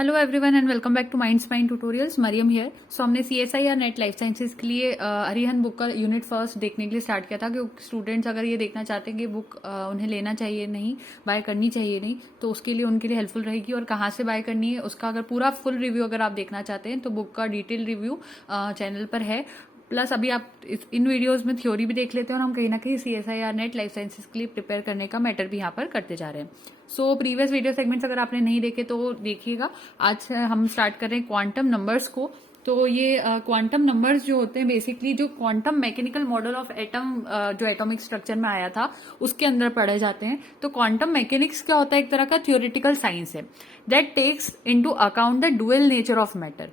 Hello everyone and welcome back to Minds Mind Tutorials. Mariyam here. So हमने CSI या NET life sciences के लिए Arihant book का unit first देखने के लिए स्टार्ट किया था कि स्टूडेंट्स अगर ये देखना चाहते हैं कि बुक उन्हें लेना चाहिए नहीं, बाय करनी चाहिए नहीं, तो उसके लिए उनके लिए हेल्पफुल रहेगी। और कहाँ से बाय करनी है उसका अगर पूरा फुल रिव्यू अगर आप देखना चाहते हैं तो बुक का डिटेल रिव्यू चैनल पर है। प्लस अभी आप इन वीडियोस में थ्योरी भी देख लेते हैं और हम कहीं ना कहीं सीएसआई या नेट लाइफ साइंसेज के लिए प्रिपेयर करने का मैटर भी यहाँ पर करते जा रहे हैं। सो प्रीवियस वीडियो सेगमेंट्स अगर आपने नहीं देखे तो देखिएगा। आज हम स्टार्ट कर रहे हैं क्वांटम नंबर्स को। तो ये क्वांटम नंबर्स जो होते हैं बेसिकली जो quantum mechanical model of atom जो एटॉमिक स्ट्रक्चर में आया था उसके अंदर पढ़े जाते हैं। तो क्वांटम मैकेनिक्स क्या होता है? एक तरह का थ्योरेटिकल साइंस है that takes into account the dual nature of matter.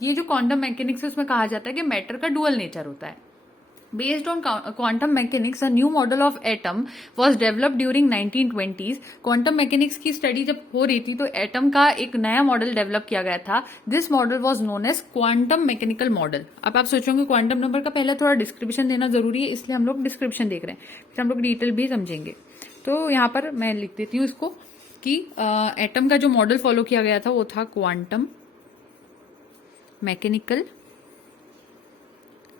ये जो क्वांटम मैकेनिक्स है उसमें कहा जाता है कि मैटर का डुअल नेचर होता है। Based on quantum mechanics, a new model of atom was developed during 1920s. Quantum mechanics की स्टडी जब हो रही थी तो एटम का एक नया मॉडल डेवलप किया गया था। This model was known as quantum mechanical model. अब आप सोचोगे क्वांटम नंबर का पहले थोड़ा डिस्क्रिप्शन देना जरूरी है, इसलिए हम लोग डिस्क्रिप्शन देख रहे हैं, फिर हम लोग डिटेल भी समझेंगे। तो यहाँ पर मैं लिख देती हूँ इसको कि एटम का जो मॉडल फॉलो किया गया था वो था क्वांटम मैकेनिकल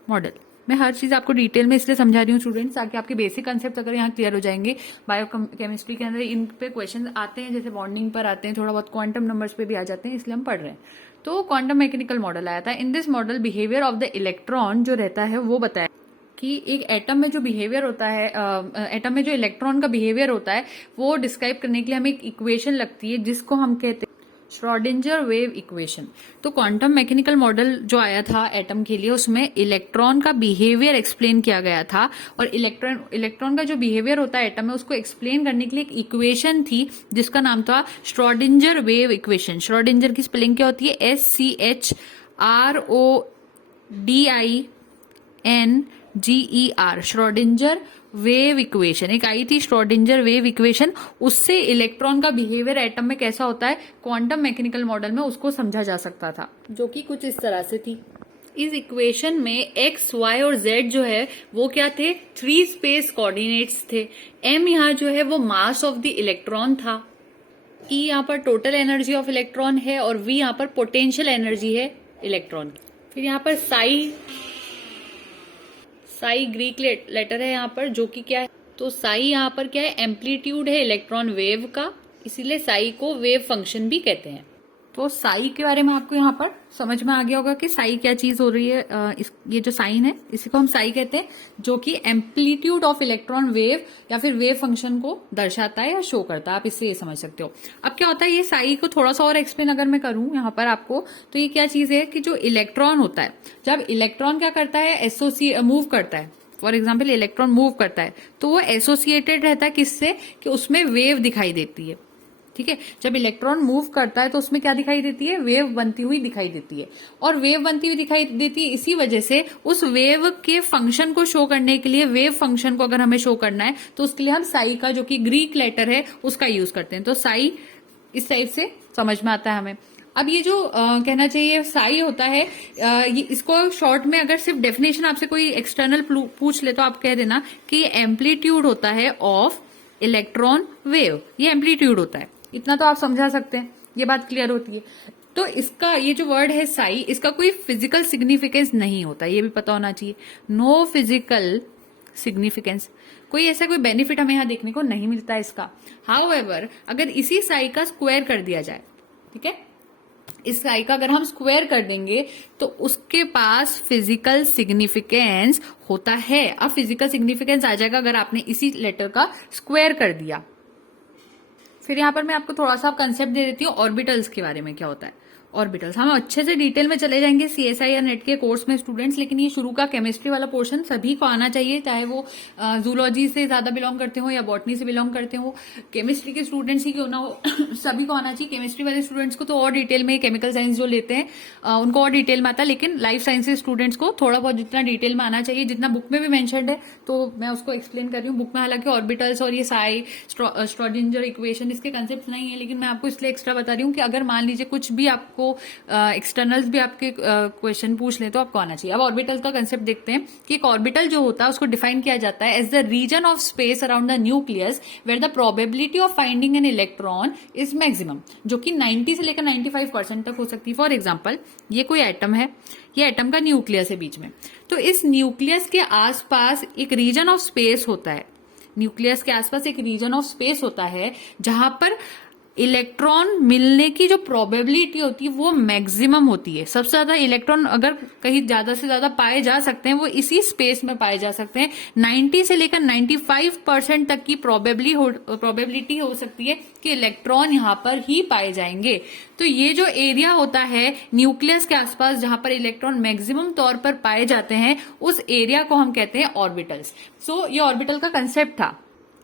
मॉडल। मैं हर चीज आपको डिटेल में इसलिए समझा रही हूँ स्टूडेंट्स, ताकि आपके बेसिक कंसेप्ट अगर यहाँ क्लियर हो जाएंगे। बायोकेमिस्ट्री के अंदर इन पे क्वेश्चन आते हैं, जैसे बॉन्डिंग पर आते हैं, थोड़ा बहुत क्वांटम नंबर्स पे भी आ जाते हैं, इसलिए हम पढ़ रहे हैं। तो क्वांटम मैकेनिकल मॉडल आया था। In this model behaviour of the electron जो रहता है वो बताया कि एक एटम में जो बिहेवियर होता है, एटम में जो इलेक्ट्रॉन का बिहेवियर होता है वो डिस्क्राइब करने के लिए हमें एक इक्वेशन लगती है जिसको हम कहते हैं श्रोडिंजर वेव इक्वेशन। तो क्वांटम मैकेनिकल मॉडल जो आया था एटम के लिए उसमें इलेक्ट्रॉन का बिहेवियर एक्सप्लेन किया गया था। और इलेक्ट्रॉन का जो बिहेवियर होता है एटम में उसको एक्सप्लेन करने के लिए एक इक्वेशन थी जिसका नाम था श्रोडिंजर वेव इक्वेशन। श्रोडिंजर की स्पेलिंग क्या होती है? SCHRODINGER। श्रोडिंजर वेव इक्वेशन एक आई थी, श्रोडिंजर वेव इक्वेशन। उससे इलेक्ट्रॉन का बिहेवियर एटम में कैसा होता है क्वांटम मैकेनिकल मॉडल में उसको समझा जा सकता था, जो कि कुछ इस तरह से थी। इस इक्वेशन में x, y और z जो है वो क्या थे? 3 स्पेस कोऑर्डिनेट्स थे। m यहाँ जो है वो मास ऑफ द इलेक्ट्रॉन था, E यहाँ पर टोटल एनर्जी ऑफ इलेक्ट्रॉन है और V यहाँ पर पोटेंशियल एनर्जी है इलेक्ट्रॉन की। फिर यहाँ पर साई ग्रीक लेटर है यहाँ पर, जो कि क्या है? तो साई यहाँ पर क्या है? एम्पलीट्यूड है इलेक्ट्रॉन वेव का, इसीलिए साई को वेव फंक्शन भी कहते हैं। तो साई के बारे में आपको यहाँ पर समझ में आ गया होगा कि साई क्या चीज हो रही है। ये जो साइन है इसी को हम साई कहते हैं, जो कि एम्पलीट्यूड ऑफ इलेक्ट्रॉन वेव या फिर वेव फंक्शन को दर्शाता है या शो करता है। आप इससे ये समझ सकते हो। अब क्या होता है ये साई को थोड़ा सा और एक्सप्लेन अगर मैं करूं यहाँ पर आपको, तो ये क्या चीज है कि जो इलेक्ट्रॉन होता है, जब इलेक्ट्रॉन क्या करता है? मूव करता है। फॉर एग्जाम्पल इलेक्ट्रॉन मूव करता है तो वो एसोसिएटेड रहता है किससे? कि उसमें वेव दिखाई देती है। ठीक है, जब इलेक्ट्रॉन मूव करता है तो उसमें क्या दिखाई देती है? वेव बनती हुई दिखाई देती है। और वेव बनती हुई दिखाई देती है इसी वजह से उस वेव के फंक्शन को शो करने के लिए, वेव फंक्शन को अगर हमें शो करना है तो उसके लिए हम साई का, जो कि ग्रीक लेटर है, उसका यूज करते हैं। तो साई इस टाइप से समझ में आता है हमें। अब ये जो कहना चाहिए साई होता है, ये इसको शॉर्ट में अगर सिर्फ डेफिनेशन आपसे कोई एक्सटर्नल पूछ ले तो आप कह देना कि एम्पलीट्यूड होता है ऑफ इलेक्ट्रॉन वेव। ये एम्पलीट्यूड होता है, इतना तो आप समझा सकते हैं, ये बात क्लियर होती है। तो इसका ये जो वर्ड है साई, इसका कोई फिजिकल सिग्निफिकेंस नहीं होता, ये भी पता होना चाहिए। नो फिजिकल सिग्निफिकेंस, कोई ऐसा कोई बेनिफिट हमें यहां देखने को नहीं मिलता है इसका। हाउएवर अगर इसी साई का स्क्वायर कर दिया जाए, ठीक है, इस साई का अगर हम स्क्वायर कर देंगे तो उसके पास फिजिकल सिग्निफिकेंस होता है। अब फिजिकल सिग्निफिकेंस आ जाएगा अगर आपने इसी लेटर का स्क्वायर कर दिया। फिर यहाँ पर मैं आपको थोड़ा सा कंसेप्ट दे देती हूँ ऑर्बिटल्स के बारे में, क्या होता है ऑर्बिटल्स। हम अच्छे से डिटेल में चले जाएंगे सीएसआई या नेट के कोर्स में स्टूडेंट्स, लेकिन ये शुरू का केमिस्ट्री वाला पोर्शन सभी को आना चाहिए, चाहे वो जूलॉजी से ज्यादा बिलोंग करते हो या बॉटनी से बिलोंग करते हो। केमिस्ट्री के स्टूडेंट्स ही क्यों ना हो सभी को आना चाहिए। केमिस्ट्री वाले स्टूडेंट्स को तो और डिटेल में, केमिकल साइंस जो लेते हैं उनको और डिटेल में आता है, लेकिन लाइफ साइंसेज स्टूडेंट्स को थोड़ा बहुत जितना डिटेल में आना चाहिए, जितना बुक में भी मेंशन्ड है, तो मैं उसको एक्सप्लेन कर रही हूँ। बुक में हालांकि ऑर्बिटल्स और ये साई, श्रोडिंजर इक्वेशन इसके कंसेप्ट नहीं है, लेकिन मैं आपको इसलिए एक्स्ट्रा बता रही हूँ कि अगर मान लीजिए कुछ भी आप आपको एक्सटर्नल्स भी आपके क्वेश्चन पूछ ले तो आपको आना चाहिए। अब ऑर्बिटल का कंसेप्ट देखते हैं कि एक ऑर्बिटल जो होता है उसको डिफाइन किया जाता है as the region of space around the nucleus where the probability of finding an electron is maximum, जो कि 90 से लेकर 95% तक हो सकती है। फॉर एग्जाम्पल ये कोई एटम है, ये एटम का न्यूक्लियस है बीच में, तो इस न्यूक्लियस के आसपास एक रीजन ऑफ स्पेस होता है, न्यूक्लियस के आसपास एक रीजन ऑफ स्पेस होता है जहां पर इलेक्ट्रॉन मिलने की जो प्रोबेबिलिटी होती है वो मैक्सिमम होती है। सबसे ज्यादा इलेक्ट्रॉन अगर कहीं ज्यादा से ज्यादा पाए जा सकते हैं वो इसी स्पेस में पाए जा सकते हैं। 90 से लेकर 95% तक की प्रोबेबिलिटी हो सकती है कि इलेक्ट्रॉन यहां पर ही पाए जाएंगे। तो ये जो एरिया होता है न्यूक्लियस के आसपास जहां पर इलेक्ट्रॉन मैक्सिमम तौर पर पाए जाते हैं उस एरिया को हम कहते हैं ऑर्बिटल्स। सो ये ऑर्बिटल का कंसेप्ट था।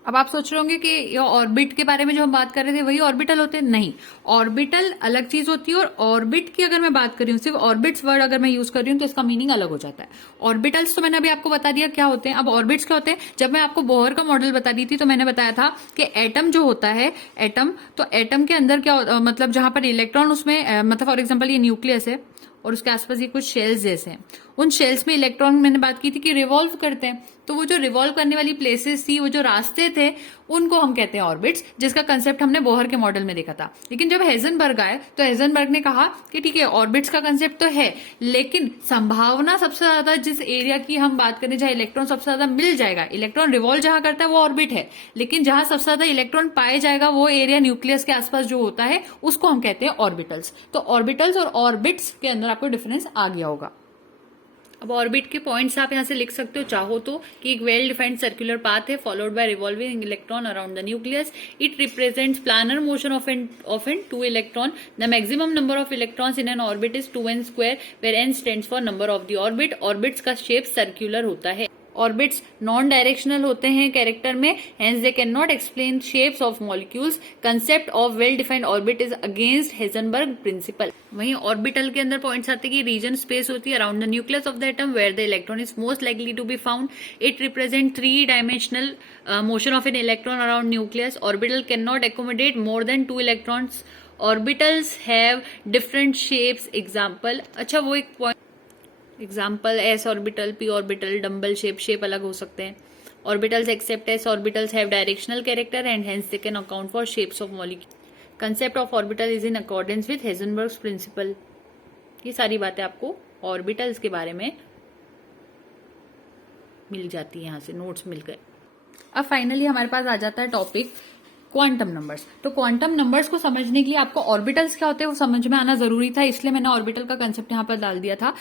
अब आप सोच रहे होंगे कि ये ऑर्बिट के बारे में जो हम बात कर रहे थे वही ऑर्बिटल होते हैं, नहीं, ऑर्बिटल अलग चीज होती है और ऑर्बिट की अगर मैं बात कर रही हूँ, सिर्फ ऑर्बिट्स वर्ड अगर मैं यूज कर रही हूँ तो इसका मीनिंग अलग हो जाता है। ऑर्बिटल्स तो मैंने अभी आपको बता दिया क्या होते हैं। अब ऑर्बिट्स क्या होते हैं, जब मैं आपको बोहर का मॉडल बता दी थी तो मैंने बताया था कि एटम जो होता है, एटम, तो एटम के अंदर क्या मतलब जहां पर इलेक्ट्रॉन उसमें मतलब फॉर एग्जाम्पल ये न्यूक्लियस है और उसके आसपास ये कुछ शेल्स जैसे हैं, उन शेल्स में इलेक्ट्रॉन मैंने बात की थी कि रिवॉल्व करते हैं, तो वो जो रिवॉल्व करने वाली प्लेसेस थी, वो जो रास्ते थे, उनको हम कहते हैं ऑर्बिट्स, जिसका कंसेप्ट हमने बोहर के मॉडल में देखा था। लेकिन जब हेजनबर्ग आए तो हेजनबर्ग ने कहा कि ठीक है ऑर्बिट्स का कंसेप्ट तो है, लेकिन संभावना सबसे ज्यादा जिस एरिया की हम बात करें जहां इलेक्ट्रॉन सबसे ज्यादा मिल जाएगा, इलेक्ट्रॉन रिवॉल्व जहां करता है वो ऑर्बिट है, लेकिन जहां सबसे ज्यादा इलेक्ट्रॉन पाए जाएगा वो एरिया न्यूक्लियस के आसपास जो होता है उसको हम कहते हैं ऑर्बिटल्स। तो ऑर्बिटल्स और ऑर्बिट्स के अंदर आपको डिफरेंस आ गया होगा। अब ऑर्बिट के पॉइंट्स आप यहाँ से लिख सकते हो चाहो तो, कि एक वेल डिफाइंड सर्कुलर पाथ है followed by revolving electron around the nucleus. It represents planar motion of an 2 electron. The maximum number of electrons in an orbit is 2n square where n stands for number of the orbit. Orbits का shape circular होता है। Orbits non directional होते हैं character में, hence they can not explain shapes of molecules. Concept of well defined orbit is against Heisenberg principle. वहीं orbital के अंदर points आते हैं कि रीजन स्पेस होती है around the nucleus of the atom where the electron is most likely to be found. It represent 3 dimensional motion of an electron around nucleus. Orbital can not accommodate more than 2 electrons. Orbitals have different shapes. Example, अच्छा वो एक point, example s orbital, p orbital, dumbbell shape अलग हो सकते हैं। Orbitals except s orbitals have directional character and hence they can account for shapes of molecule. Concept of orbital is in accordance with Heisenberg's principle. ये सारी बातें आपको orbitals के बारे में मिल जाती है, यहाँ से नोट्स मिल गए। अब फाइनली हमारे पास आ जाता है टॉपिक क्वांटम नंबर्स। तो क्वांटम नंबर्स को समझने के लिए आपको ऑर्बिटल्स क्या होते हैं वो समझ में आना जरूरी था, इसलिए मैंने ऑर्बिटल का कंसेप्ट यहाँ पर डाल दिया था।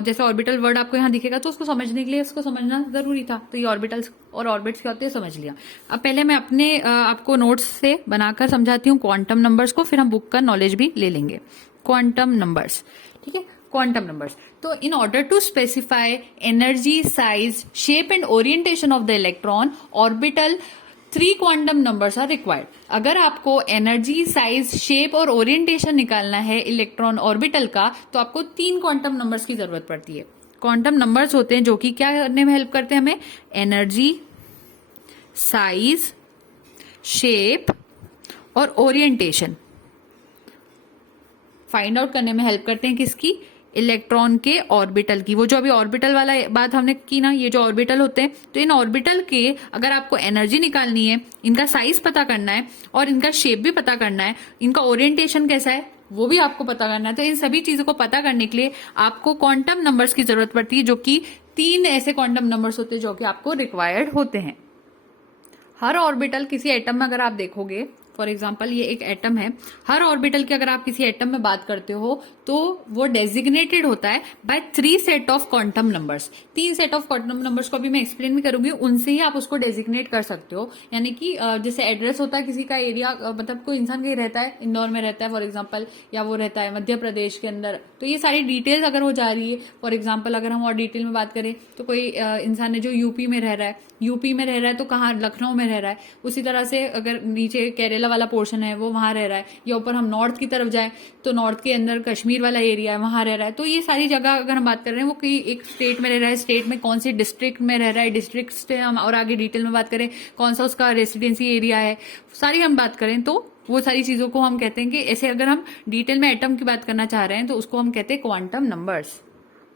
जैसे ऑर्बिटल वर्ड आपको यहाँ दिखेगा तो उसको समझने के लिए उसको समझना जरूरी था। तो ये ऑर्बिटल्स और ऑर्बिट्स क्या होते हैं समझ लिया। अब पहले मैं अपने आपको नोट्स से बनाकर समझाती हूँ क्वांटम नंबर्स को, फिर हम बुक का नॉलेज भी ले लेंगे। क्वांटम नंबर्स, ठीक है, क्वांटम नंबर्स। तो in order to specify energy, size, shape and orientation of the electron orbital 3 quantum numbers are required. अगर आपको एनर्जी, साइज, शेप और ओरिएंटेशन निकालना है इलेक्ट्रॉन ऑर्बिटल का तो आपको 3 क्वांटम नंबर्स की जरूरत पड़ती है। क्वांटम नंबर्स होते हैं जो कि क्या करने में हेल्प करते हैं हमें, एनर्जी, साइज, शेप और ओरिएंटेशन फाइंड आउट करने में हेल्प करते हैं। किसकी, इलेक्ट्रॉन के ऑर्बिटल की। वो जो अभी ऑर्बिटल वाला बात हमने की ना, ये जो ऑर्बिटल होते हैं, तो इन ऑर्बिटल के अगर आपको एनर्जी निकालनी है, इनका साइज पता करना है और इनका शेप भी पता करना है, इनका ओरिएंटेशन कैसा है वो भी आपको पता करना है, तो इन सभी चीजों को पता करने के लिए आपको क्वांटम नंबर्स की जरूरत पड़ती है, जो कि 3 ऐसे क्वांटम नंबर्स होते हैं जो कि आपको रिक्वायर्ड होते हैं। हर ऑर्बिटल किसी एटम में अगर आप देखोगे, फॉर एग्जाम्पल ये एक एटम है, हर ऑर्बिटल की अगर आप किसी एटम में बात करते हो तो वो डेजिग्नेटेड होता है by 3 set of quantum numbers. 3 set of quantum numbers को भी मैं एक्सप्लेन भी करूंगी, उनसे ही आप उसको डेजिग्नेट कर सकते हो। यानी कि जैसे एड्रेस होता है किसी का एरिया, मतलब कोई इंसान कहीं रहता है, इंदौर में रहता है फॉर एग्जाम्पल, या वो रहता है मध्य प्रदेश के अंदर, तो ये सारी डिटेल्स अगर हो जा रही है, फॉर एग्जाम्पल अगर हम और डिटेल में बात करें तो कोई इंसान है जो यूपी में रह रहा है, तो कहाँ, लखनऊ में रह रहा है। उसी तरह से अगर नीचे केरला वाला पोर्शन है वो वहां रह रहा है, या ऊपर हम नॉर्थ की तरफ जाए तो नॉर्थ के अंदर कश्मीर वाला एरिया है वहां रह रहा है। तो ये सारी जगह अगर हम बात कर रहे हैं वो कोई एक स्टेट में रह रहा है, स्टेट में कौन सी डिस्ट्रिक्ट में रह रहा है, डिस्ट्रिक्ट से हम और आगे डिटेल में बात करें कौन सा उसका रेसिडेंसी एरिया है, सारी हम बात करें तो वो सारी चीजों को हम कहते हैं कि ऐसे अगर हम डिटेल में एटम की बात करना चाह रहे हैं तो उसको हम कहते हैं क्वांटम नंबर्स।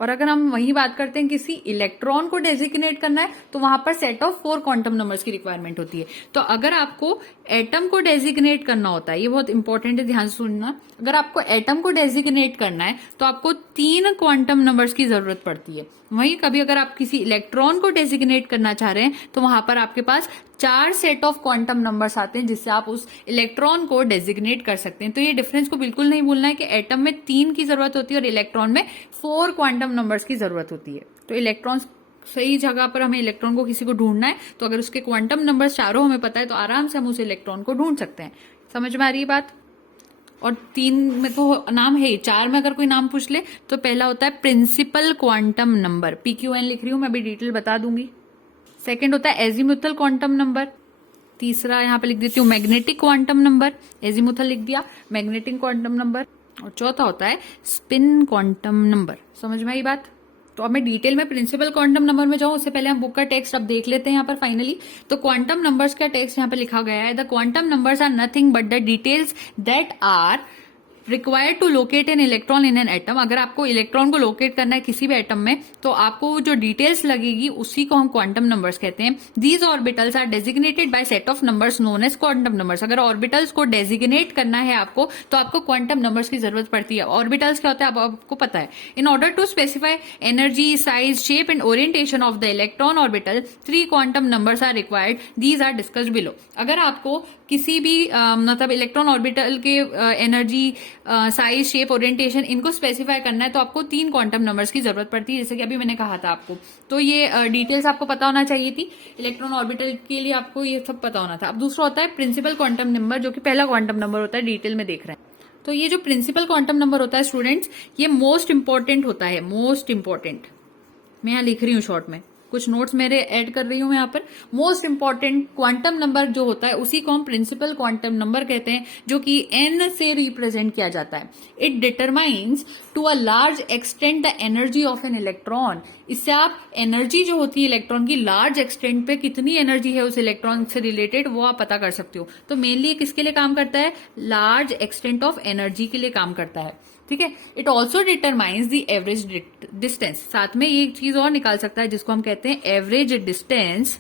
और अगर हम वही बात करते हैं किसी इलेक्ट्रॉन को डेजिग्नेट करना है तो वहां पर सेट ऑफ 4 क्वांटम नंबर्स की रिक्वायरमेंट होती है। तो अगर आपको एटम को डेजिग्नेट करना होता है, ये बहुत इंपॉर्टेंट है, ध्यान से सुनना, अगर आपको एटम को डेजिग्नेट करना है तो आपको 3 क्वांटम नंबर्स की जरूरत पड़ती है। वहीं कभी अगर आप किसी इलेक्ट्रॉन को डेजिग्नेट करना चाह रहे हैं तो वहां पर आपके पास 4 सेट ऑफ क्वांटम नंबर्स आते हैं जिससे आप उस इलेक्ट्रॉन को डेजिग्नेट कर सकते हैं। तो ये डिफरेंस को बिल्कुल नहीं भूलना है कि एटम में 3 की जरूरत होती है और इलेक्ट्रॉन में 4 क्वांटम नंबर्स की जरूरत होती है। तो इलेक्ट्रॉन सही जगह पर हमें इलेक्ट्रॉन को किसी को ढूंढना है तो अगर उसके क्वांटम नंबर्स चारों हमें पता है तो आराम से हम उस इलेक्ट्रॉन को ढूंढ सकते हैं। समझ में आ रही है बात? और 3 में तो नाम है ही, 4 में अगर कोई नाम पूछ ले तो पहला होता है प्रिंसिपल क्वांटम नंबर, PQN लिख रही हूं मैं, अभी डिटेल बता दूंगी। सेकंड होता है एजीमुथल क्वांटम नंबर। तीसरा यहां पे लिख देती हूँ मैग्नेटिक क्वांटम नंबर, एजीमुथल लिख दिया, मैग्नेटिक क्वांटम नंबर। और चौथा होता है स्पिन क्वांटम नंबर। समझ में आई बात? तो अब मैं डिटेल में प्रिंसिपल क्वांटम नंबर में जाऊं उससे पहले हम बुक का टेक्स्ट अब देख लेते हैं यहाँ पर फाइनली। तो क्वांटम नंबर्स का टेक्स्ट यहाँ पे लिखा गया है, the quantum numbers are nothing but the details that are required to locate an electron in an atom. अगर आपको इलेक्ट्रॉन को लोकेट करना है किसी भी एटम में तो आपको जो डिटेल्स लगेगी उसी को हम क्वांटम नंबर्स कहते हैं। These orbitals are designated by set of numbers known as quantum numbers. अगर ऑर्बिटल्स को डेजिग्नेट करना है आपको तो आपको क्वांटम नंबर्स की जरूरत पड़ती है। ऑर्बिटल्स क्या होता है आपको पता है। In order to specify energy, size, shape and orientation of the electron orbital 3 quantum numbers are required, these are discussed below. अगर आपको किसी भी मतलब इलेक्ट्रॉन ऑर्बिटल के एनर्जी, साइज, शेप, ओरिएंटेशन इनको स्पेसिफाई करना है तो आपको 3 क्वांटम नंबर्स की जरूरत पड़ती है, जैसे कि अभी मैंने कहा था आपको। तो ये डिटेल्स आपको पता होना चाहिए थी। इलेक्ट्रॉन ऑर्बिटल के लिए आपको ये सब पता होना था। अब दूसरा होता है प्रिंसिपल क्वांटम नंबर, जो कि पहला क्वांटम नंबर होता है, डिटेल में देख रहे हैं। तो ये जो प्रिंसिपल क्वांटम नंबर होता है स्टूडेंट्स, ये मोस्ट इंपॉर्टेंट होता है, मोस्ट इंपॉर्टेंट। मैं यहाँ लिख रही हूँ शॉर्ट में, कुछ नोट्स मेरे ऐड कर रही हूं मैं यहाँ पर। मोस्ट इंपॉर्टेंट क्वांटम नंबर जो होता है उसी को हम प्रिंसिपल क्वांटम नंबर कहते हैं, जो कि n से रिप्रेजेंट किया जाता है। It determines to a large extent the energy of an electron. इससे आप एनर्जी जो होती है इलेक्ट्रॉन की, लार्ज एक्सटेंट पे कितनी एनर्जी है उस इलेक्ट्रॉन से रिलेटेड, वो आप पता कर सकते हो। तो मेनली किसके लिए काम करता है? लार्ज एक्सटेंट ऑफ एनर्जी के लिए काम करता है। ठीक है। It also determines the average distance. साथ में ये एक चीज और निकाल सकता है जिसको हम कहते हैं average distance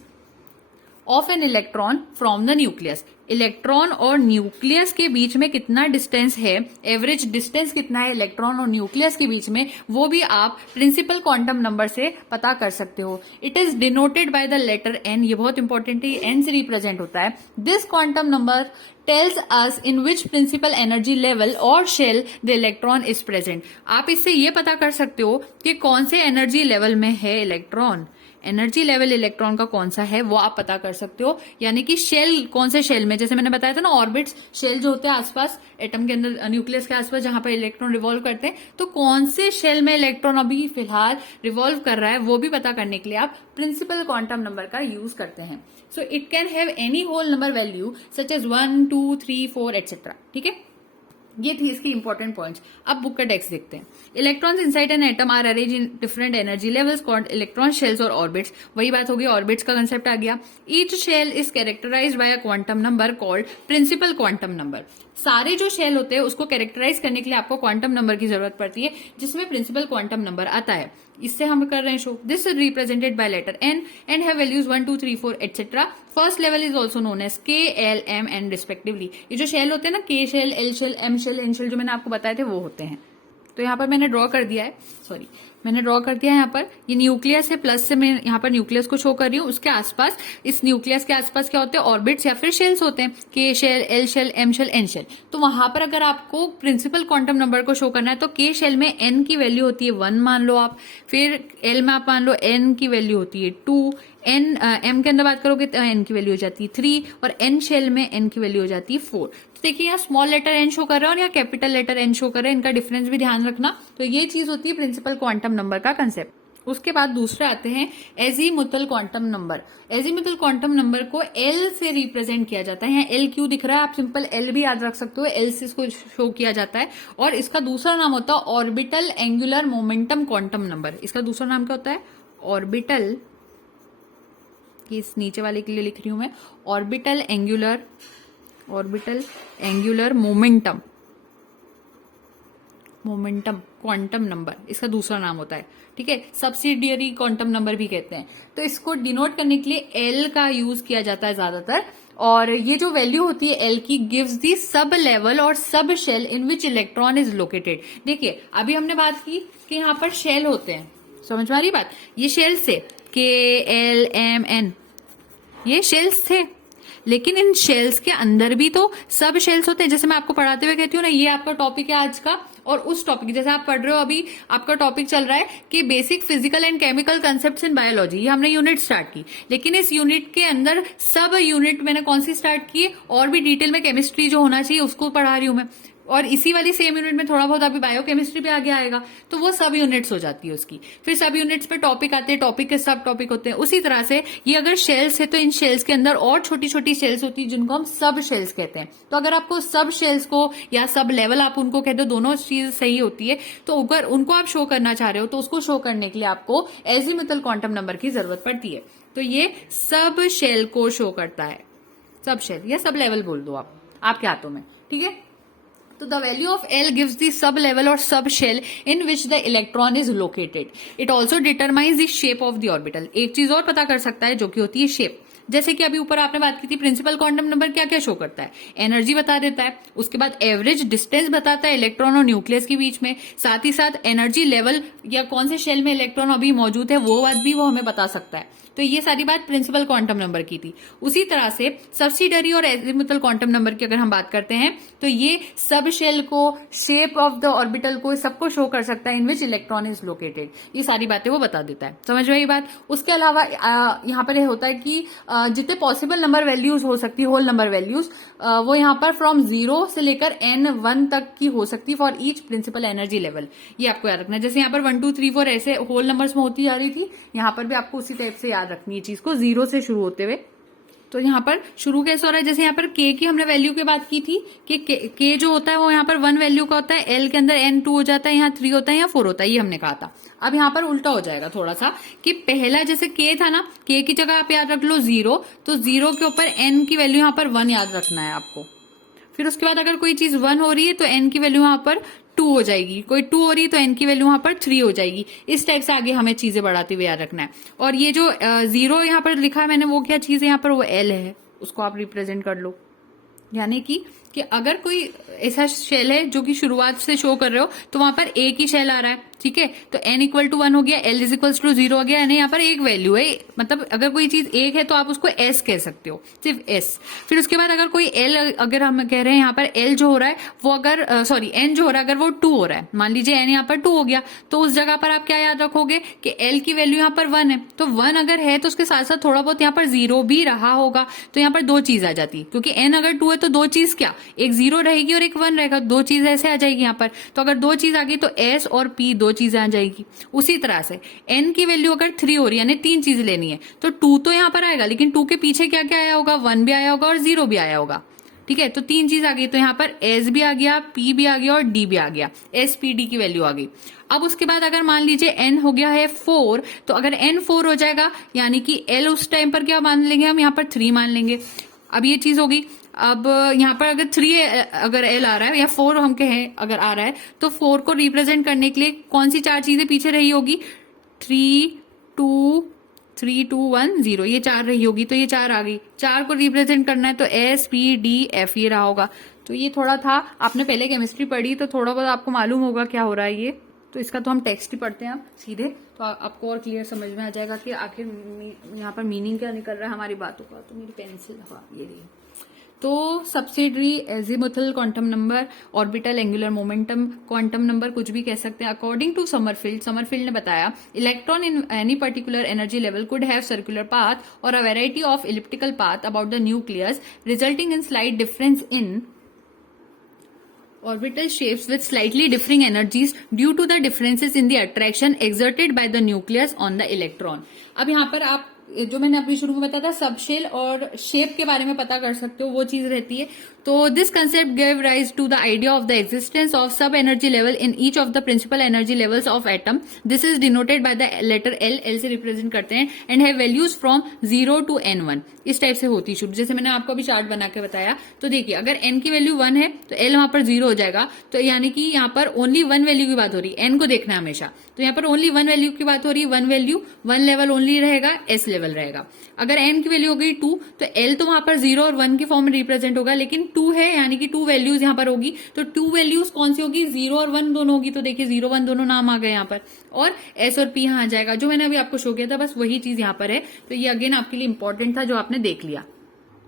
of an electron from the nucleus. Electron और न्यूक्लियस के बीच में कितना डिस्टेंस है, एवरेज डिस्टेंस कितना है इलेक्ट्रॉन और न्यूक्लियस के बीच में, वो भी आप प्रिंसिपल क्वांटम नंबर से पता कर सकते हो। It is denoted by the letter n। ये बहुत इंपॉर्टेंट है, n से रिप्रेजेंट होता है। This quantum number tells us in which principal energy level or shell the electron is present। आप इससे ये पता कर सकते हो कि कौन से एनर्जी लेवल में है इलेक्ट्रॉन। एनर्जी लेवल इलेक्ट्रॉन का कौन सा है वो आप पता कर सकते हो, यानी कि शेल, कौन से शेल में, जैसे मैंने बताया था ना ऑर्बिट्स, शेल जो होते हैं आसपास एटम के अंदर, न्यूक्लियस के आसपास जहां पर इलेक्ट्रॉन रिवॉल्व करते हैं, तो कौन से शेल में इलेक्ट्रॉन अभी फिलहाल रिवॉल्व कर रहा है वो भी पता करने के लिए आप प्रिंसिपल क्वांटम नंबर का यूज करते हैं। So it can have any whole number value such as 1, 2, 3, 4 etcetera. ठीक है, ये थी इसकी इंपॉर्टेंट पॉइंट्स। अब बुक का टेक्स्ट देखते हैं। Electrons inside an atom are arrange in different energy levels called electron shells और ऑर्बिट्स। वही बात होगी, ऑर्बिट्स का कंसेप्ट आ गया। Each shell is characterized by a quantum number called principal quantum number. सारे जो शेल होते हैं उसको कैरेक्टराइज करने के लिए आपको क्वांटम नंबर की जरूरत पड़ती है, जिसमें प्रिंसिपल क्वांटम नंबर आता है। इससे हम कर रहे हैं show. This is represented by letter n and have values 1, 2, 3, 4 etc. First level is also known as K, L, M and respectively. ये जो शेल होते हैं ना, K shell, L shell, M shell, N shell, जो मैंने आपको बताए थे वो होते हैं। तो यहाँ पर मैंने ड्रॉ कर दिया है, सॉरी मैंने ड्रॉ कर दिया है यहाँ पर। ये न्यूक्लियस है, प्लस से मैं यहाँ पर न्यूक्लियस को शो कर रही हूँ। उसके आसपास, इस न्यूक्लियस के आसपास क्या होते हैं? ऑर्बिट्स या फिर शेल्स होते हैं, K shell, L shell, M shell, N shell. तो वहां पर अगर आपको प्रिंसिपल क्वांटम नंबर को शो करना है तो K शेल में N की वैल्यू होती है 1 मान लो आप, फिर L में आप मान लो N की वैल्यू होती है 2, M के अंदर बात करोगे तो N की वैल्यू हो जाती है 3 और N शेल में N की वैल्यू हो जाती है 4। तो देखिए यहाँ स्मॉल लेटर n शो कर रहा है और यहाँ कैपिटल लेटर n शो कर रहा है, इनका डिफरेंस भी ध्यान रखना। तो ये चीज होती है प्रिंसिपल क्वांटम नंबर का कंसेप्ट। उसके बाद दूसरा आते हैं azimuthal quantum number. Azimuthal quantum number को L से रिप्रेजेंट किया जाता है। यहाँ L क्यों दिख रहा है, आप सिंपल L भी याद रख सकते हो, L से इसको शो किया जाता है। और इसका दूसरा नाम होता है orbital angular momentum quantum number. इसका दूसरा नाम क्या होता है? ऑर्बिटल, इस नीचे वाले के लिए लिख रही हूं मैं, orbital angular orbital angular momentum, quantum number इसका दूसरा नाम होता है, ठीक है। सब्सिडियरी क्वांटम नंबर भी कहते हैं। तो इसको डिनोट करने के लिए एल का यूज किया जाता है ज्यादातर, और ये जो वैल्यू होती है एल की गिव्स दी सब लेवल और सब shell in which electron is located. देखिए अभी हमने बात की कि यहाँ पर शेल होते हैं, समझ में आ रही बात, ये शेल्स थे KLMN, ये शेल्स थे, लेकिन इन शेल्स के अंदर भी तो सब शेल्स होते हैं। जैसे मैं आपको पढ़ाते हुए कहती हूँ ना, ये आपका टॉपिक है आज का, और उस टॉपिक जैसे आप पढ़ रहे हो अभी आपका टॉपिक चल रहा है कि basic physical and chemical concepts in biology, ये हमने यूनिट स्टार्ट की, लेकिन इस यूनिट के अंदर सब यूनिट मैंने कौन सी स्टार्ट की है, और भी डिटेल में केमिस्ट्री जो होना चाहिए उसको पढ़ा रही हूं मैं, और इसी वाली सेम यूनिट में थोड़ा बहुत अभी बायोकेमिस्ट्री भी आगे आएगा, तो वो सब यूनिट्स हो जाती है उसकी। फिर सब यूनिट्स पे टॉपिक आते हैं, टॉपिक के सब टॉपिक होते हैं। उसी तरह से ये अगर शेल्स है तो इन शेल्स के अंदर और छोटी छोटी शेल्स होती है जिनको हम सब शेल्स कहते हैं। तो अगर आपको सब शेल्स को या सब लेवल आप उनको कहते हो, दोनों चीज सही होती है, तो अगर उनको आप शो करना चाह रहे हो तो उसको शो करने के लिए आपको एजीमुथल क्वांटम नंबर की जरूरत पड़ती है। तो ये सब शेल को शो करता है, सब शेल या सब लेवल बोल दो आप आपके हाथों में, ठीक है। तो the value of L gives the sub level और सब shell in which the electron is located. It also determines the shape of the orbital. एक चीज और पता कर सकता है जो कि होती है शेप। जैसे कि अभी ऊपर आपने बात की थी प्रिंसिपल क्वांटम नंबर क्या क्या शो करता है, एनर्जी बता देता है, उसके बाद एवरेज डिस्टेंस बताता है इलेक्ट्रॉन और न्यूक्लियस के बीच में, साथ ही साथ एनर्जी लेवल या कौन से शेल में इलेक्ट्रॉन अभी मौजूद है वो बात भी वो हमें बता सकता है। तो ये सारी बात प्रिंसिपल क्वांटम नंबर की थी। उसी तरह से सब्सिडरी और एजीमुथल क्वांटम नंबर की अगर हम बात करते हैं तो ये सब शेल को, शेप ऑफ द ऑर्बिटल को, सबको शो कर सकता है इन विच इलेक्ट्रॉन इज लोकेटेड। ये सारी बातें वो बता देता है, समझ में आई बात। उसके अलावा यहाँ पर यह होता है कि जितने पॉसिबल नंबर वैल्यूज हो सकती है, होल नंबर वैल्यूज, वो यहाँ पर फ्रॉम 0 से लेकर N1 तक की हो सकती है for each principal energy level. ये आपको याद रखना है। जैसे यहाँ पर 1 2 3 4 ऐसे होल नंबर्स में होती जा रही थी, यहाँ पर भी आपको उसी टाइप से याद रखनी है चीज को, 0 से शुरू होते हुए। तो यहाँ पर शुरू कैसे हो रहा है, जैसे यहाँ पर K की हमने वैल्यू की बात की थी कि K जो होता है वो यहाँ पर 1 वैल्यू का होता है, L के अंदर N 2 हो जाता है, यहाँ 3 होता है, यहाँ 4 होता है, ये हमने कहा था। अब यहाँ पर उल्टा हो जाएगा थोड़ा सा कि पहला जैसे K था ना, K की जगह आप याद रख लो 0, तो 0 के ऊपर N की वैल्यू यहाँ पर 1 याद रखना है आपको। फिर उसके बाद अगर कोई चीज 1 हो रही है तो N की वैल्यू यहाँ पर 2 हो जाएगी, कोई 2 हो रही है तो N की वैल्यू यहाँ पर 3 हो जाएगी। इस टाइप से आगे हमें चीजें बढ़ाते हुए याद रखना है। और ये जो 0 यहाँ पर लिखा है मैंने, वो क्या चीज है यहाँ पर, वो L है, उसको आप रिप्रेजेंट कर लो। यानी कि अगर कोई ऐसा शेल है जो कि शुरुआत से शो कर रहे हो तो वहां पर एक ही शेल आ रहा है, ठीक है, तो n इक्वल टू 1 हो गया, L इज इक्वल टू 0 हो गया, यानी यहाँ पर एक वैल्यू है। मतलब अगर कोई चीज एक है तो आप उसको S कह सकते हो, सिर्फ S। फिर उसके बाद अगर कोई L, अगर हम कह रहे हैं यहाँ पर L जो हो रहा है वो अगर N जो हो रहा है अगर वो 2 हो रहा है, मान लीजिए N यहाँ पर 2 हो गया, तो उस जगह पर आप क्या याद रखोगे कि L की वैल्यू यहाँ पर 1 है, तो 1 अगर है तो उसके साथ साथ थोड़ा बहुत यहाँ पर 0 भी रहा होगा, तो यहाँ पर 2 चीज आ जाती है, क्योंकि N अगर 2 है तो 2 चीज क्या, एक 0 रहेगी और एक 1 रहेगा, 2 चीज ऐसे आ जाएगी यहाँ पर। तो अगर 2 चीज आ गई तो S और P 2 चीजें आ जाएगी। उसी तरह से N की वैल्यू अगर 3 हो रही है, यानी 3 चीज लेनी है, तो 2 तो यहाँ पर आएगा, लेकिन 2 के पीछे क्या क्या आया होगा, 1 भी आया होगा और 0 भी आया होगा, ठीक है। तो 3 चीज आ गई, तो यहाँ पर S भी आ गया, P भी आ गया और D भी आ गया, SPD की वैल्यू आ गई। अब उसके बाद अगर मान लीजिए N हो गया है 4, तो अगर N 4 हो जाएगा यानी कि L उस टाइम पर क्या मान लेंगे हम, यहाँ पर 3 मान लेंगे। अब ये चीज होगी। अब यहाँ पर अगर 3 अगर L आ रहा है या 4 हम कहें अगर आ रहा है, तो 4 को रिप्रेजेंट करने के लिए कौन सी 4 चीजें पीछे रही होगी, 3 2 1 0, ये 4 रही होगी, तो ये 4 आ गई। 4 को रिप्रेजेंट करना है तो S P D F ये रहा होगा। तो ये थोड़ा था, आपने पहले केमिस्ट्री पढ़ी तो थोड़ा बहुत आपको मालूम होगा क्या हो रहा है ये। तो इसका तो हम टेक्स्ट ही पढ़ते हैं अब सीधे, तो आपको और क्लियर समझ में आ जाएगा कि आखिर यहाँ पर मीनिंग क्या निकल रहा है हमारी बातों का। तो मेरी पेंसिल, हाँ ये रही। तो subsidiary azimuthal quantum number, orbital angular momentum quantum number, कुछ भी कह सकते हैं। अकॉर्डिंग टू समरफील्ड ने बताया electron in any particular energy level could have circular path और a variety of elliptical path about the nucleus resulting in slight difference in orbital shapes with slightly differing energies due to the differences in the attraction exerted by the nucleus on the electron। अब यहाँ पर आप जो मैंने अभी शुरू में बताया था सब शेल और शेप के बारे में पता कर सकते हो, वो चीज रहती है। तो this concept give rise to the idea of the existence of sub energy level in each of the principal energy levels of atom. This is denoted by the letter L. L से represent करते हैं and have values from 0 to n1. इस type से होती शुरू. जैसे मैंने आपको अभी चार्ट बना के बताया, तो देखिए अगर n की वैल्यू 1 है तो l वहां पर 0 हो जाएगा. तो यानी कि यहाँ पर ओनली 1 वैल्यू की बात हो रही है. n को देखना है हमेशा. तो यहाँ पर ओनली 1 वैल्यू की बात हो रही है. 1 वैल्यू 1 लेवल ओनली रहेगा, s लेवल रहेगा. अगर n की वैल्यू हो गई 2 तो l तो वहां पर 0 और 1 की फॉर्म में रिप्रेजेंट होगा, लेकिन 2 है यानी कि 2 वैल्यूज यहाँ पर होगी. तो 2 वैल्यूज कौन सी होगी? 0 और 1 दोनों होगी. तो देखिए 0 1 दोनों नाम आ गए यहाँ पर, और s और p यहाँ आ जाएगा. जो मैंने अभी आपको शो किया था बस वही चीज यहाँ पर है. तो ये अगेन आपके लिए इंपॉर्टेंट था जो आपने देख लिया.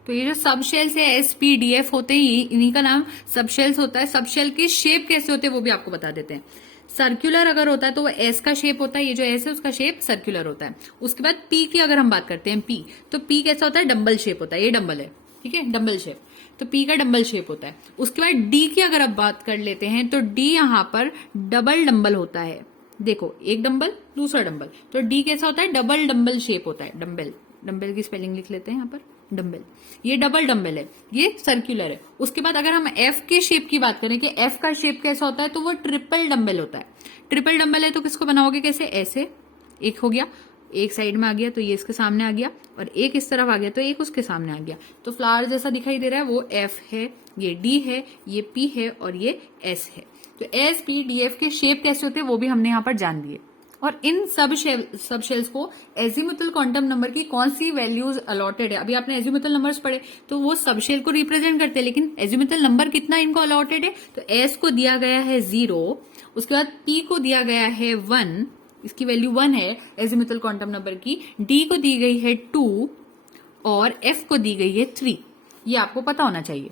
तो ये जो सब शेल्स है SPDF होते ही, इन्हीं का नाम सब शेल्स होता है. सब शेल के शेप कैसे होते हैं वो भी आपको बता देते हैं. सर्कुलर अगर होता है तो वो एस का शेप होता है. ये जो एस है उसका शेप सर्कुलर होता है. उसके बाद पी की अगर हम बात करते हैं, पी, तो पी कैसा होता है? डम्बल शेप होता है. ये डम्बल है, ठीक है, डम्बल शेप. तो पी का डम्बल शेप होता है. उसके बाद डी की अगर आप बात कर लेते हैं तो डी यहाँ पर डबल डम्बल होता है. देखो एक डम्बल दूसरा डम्बल, तो डी कैसा होता है? डबल डम्बल शेप होता है. डम्बल, डम्बल की स्पेलिंग लिख लेते हैं यहाँ पर, डम्बल. ये डबल डम्बल है, ये सर्कुलर है. उसके बाद अगर हम एफ के शेप की बात करें कि एफ का शेप कैसा होता है, तो वो ट्रिपल डम्बल होता है. ट्रिपल डम्बल है तो किसको बनाओगे कैसे? ऐसे एक हो गया, एक साइड में आ गया तो ये इसके सामने आ गया, और एक इस तरफ आ गया तो एक उसके सामने आ गया. तो फ्लावर जैसा दिखाई दे रहा है वो एफ है, ये डी है, ये पी है और ये एस है. तो एस पी डी एफ के शेप कैसे होते हैं वो भी हमने यहाँ पर जान दिए. और इन सब शेल्स को एजीमुथल क्वांटम नंबर की कौन सी वैल्यूज अलॉटेड है? अभी आपने एजीमुथल नंबर्स पढ़े तो वो सब शेल को रिप्रेजेंट करते हैं, लेकिन एजीमुथल नंबर कितना इनको अलॉटेड है? तो एस को दिया गया है 0, उसके बाद पी को दिया गया है 1, इसकी वैल्यू 1 है एजीमुथल क्वांटम नंबर की. डी को दी गई है 2 और एफ को दी गई है 3. ये आपको पता होना चाहिए.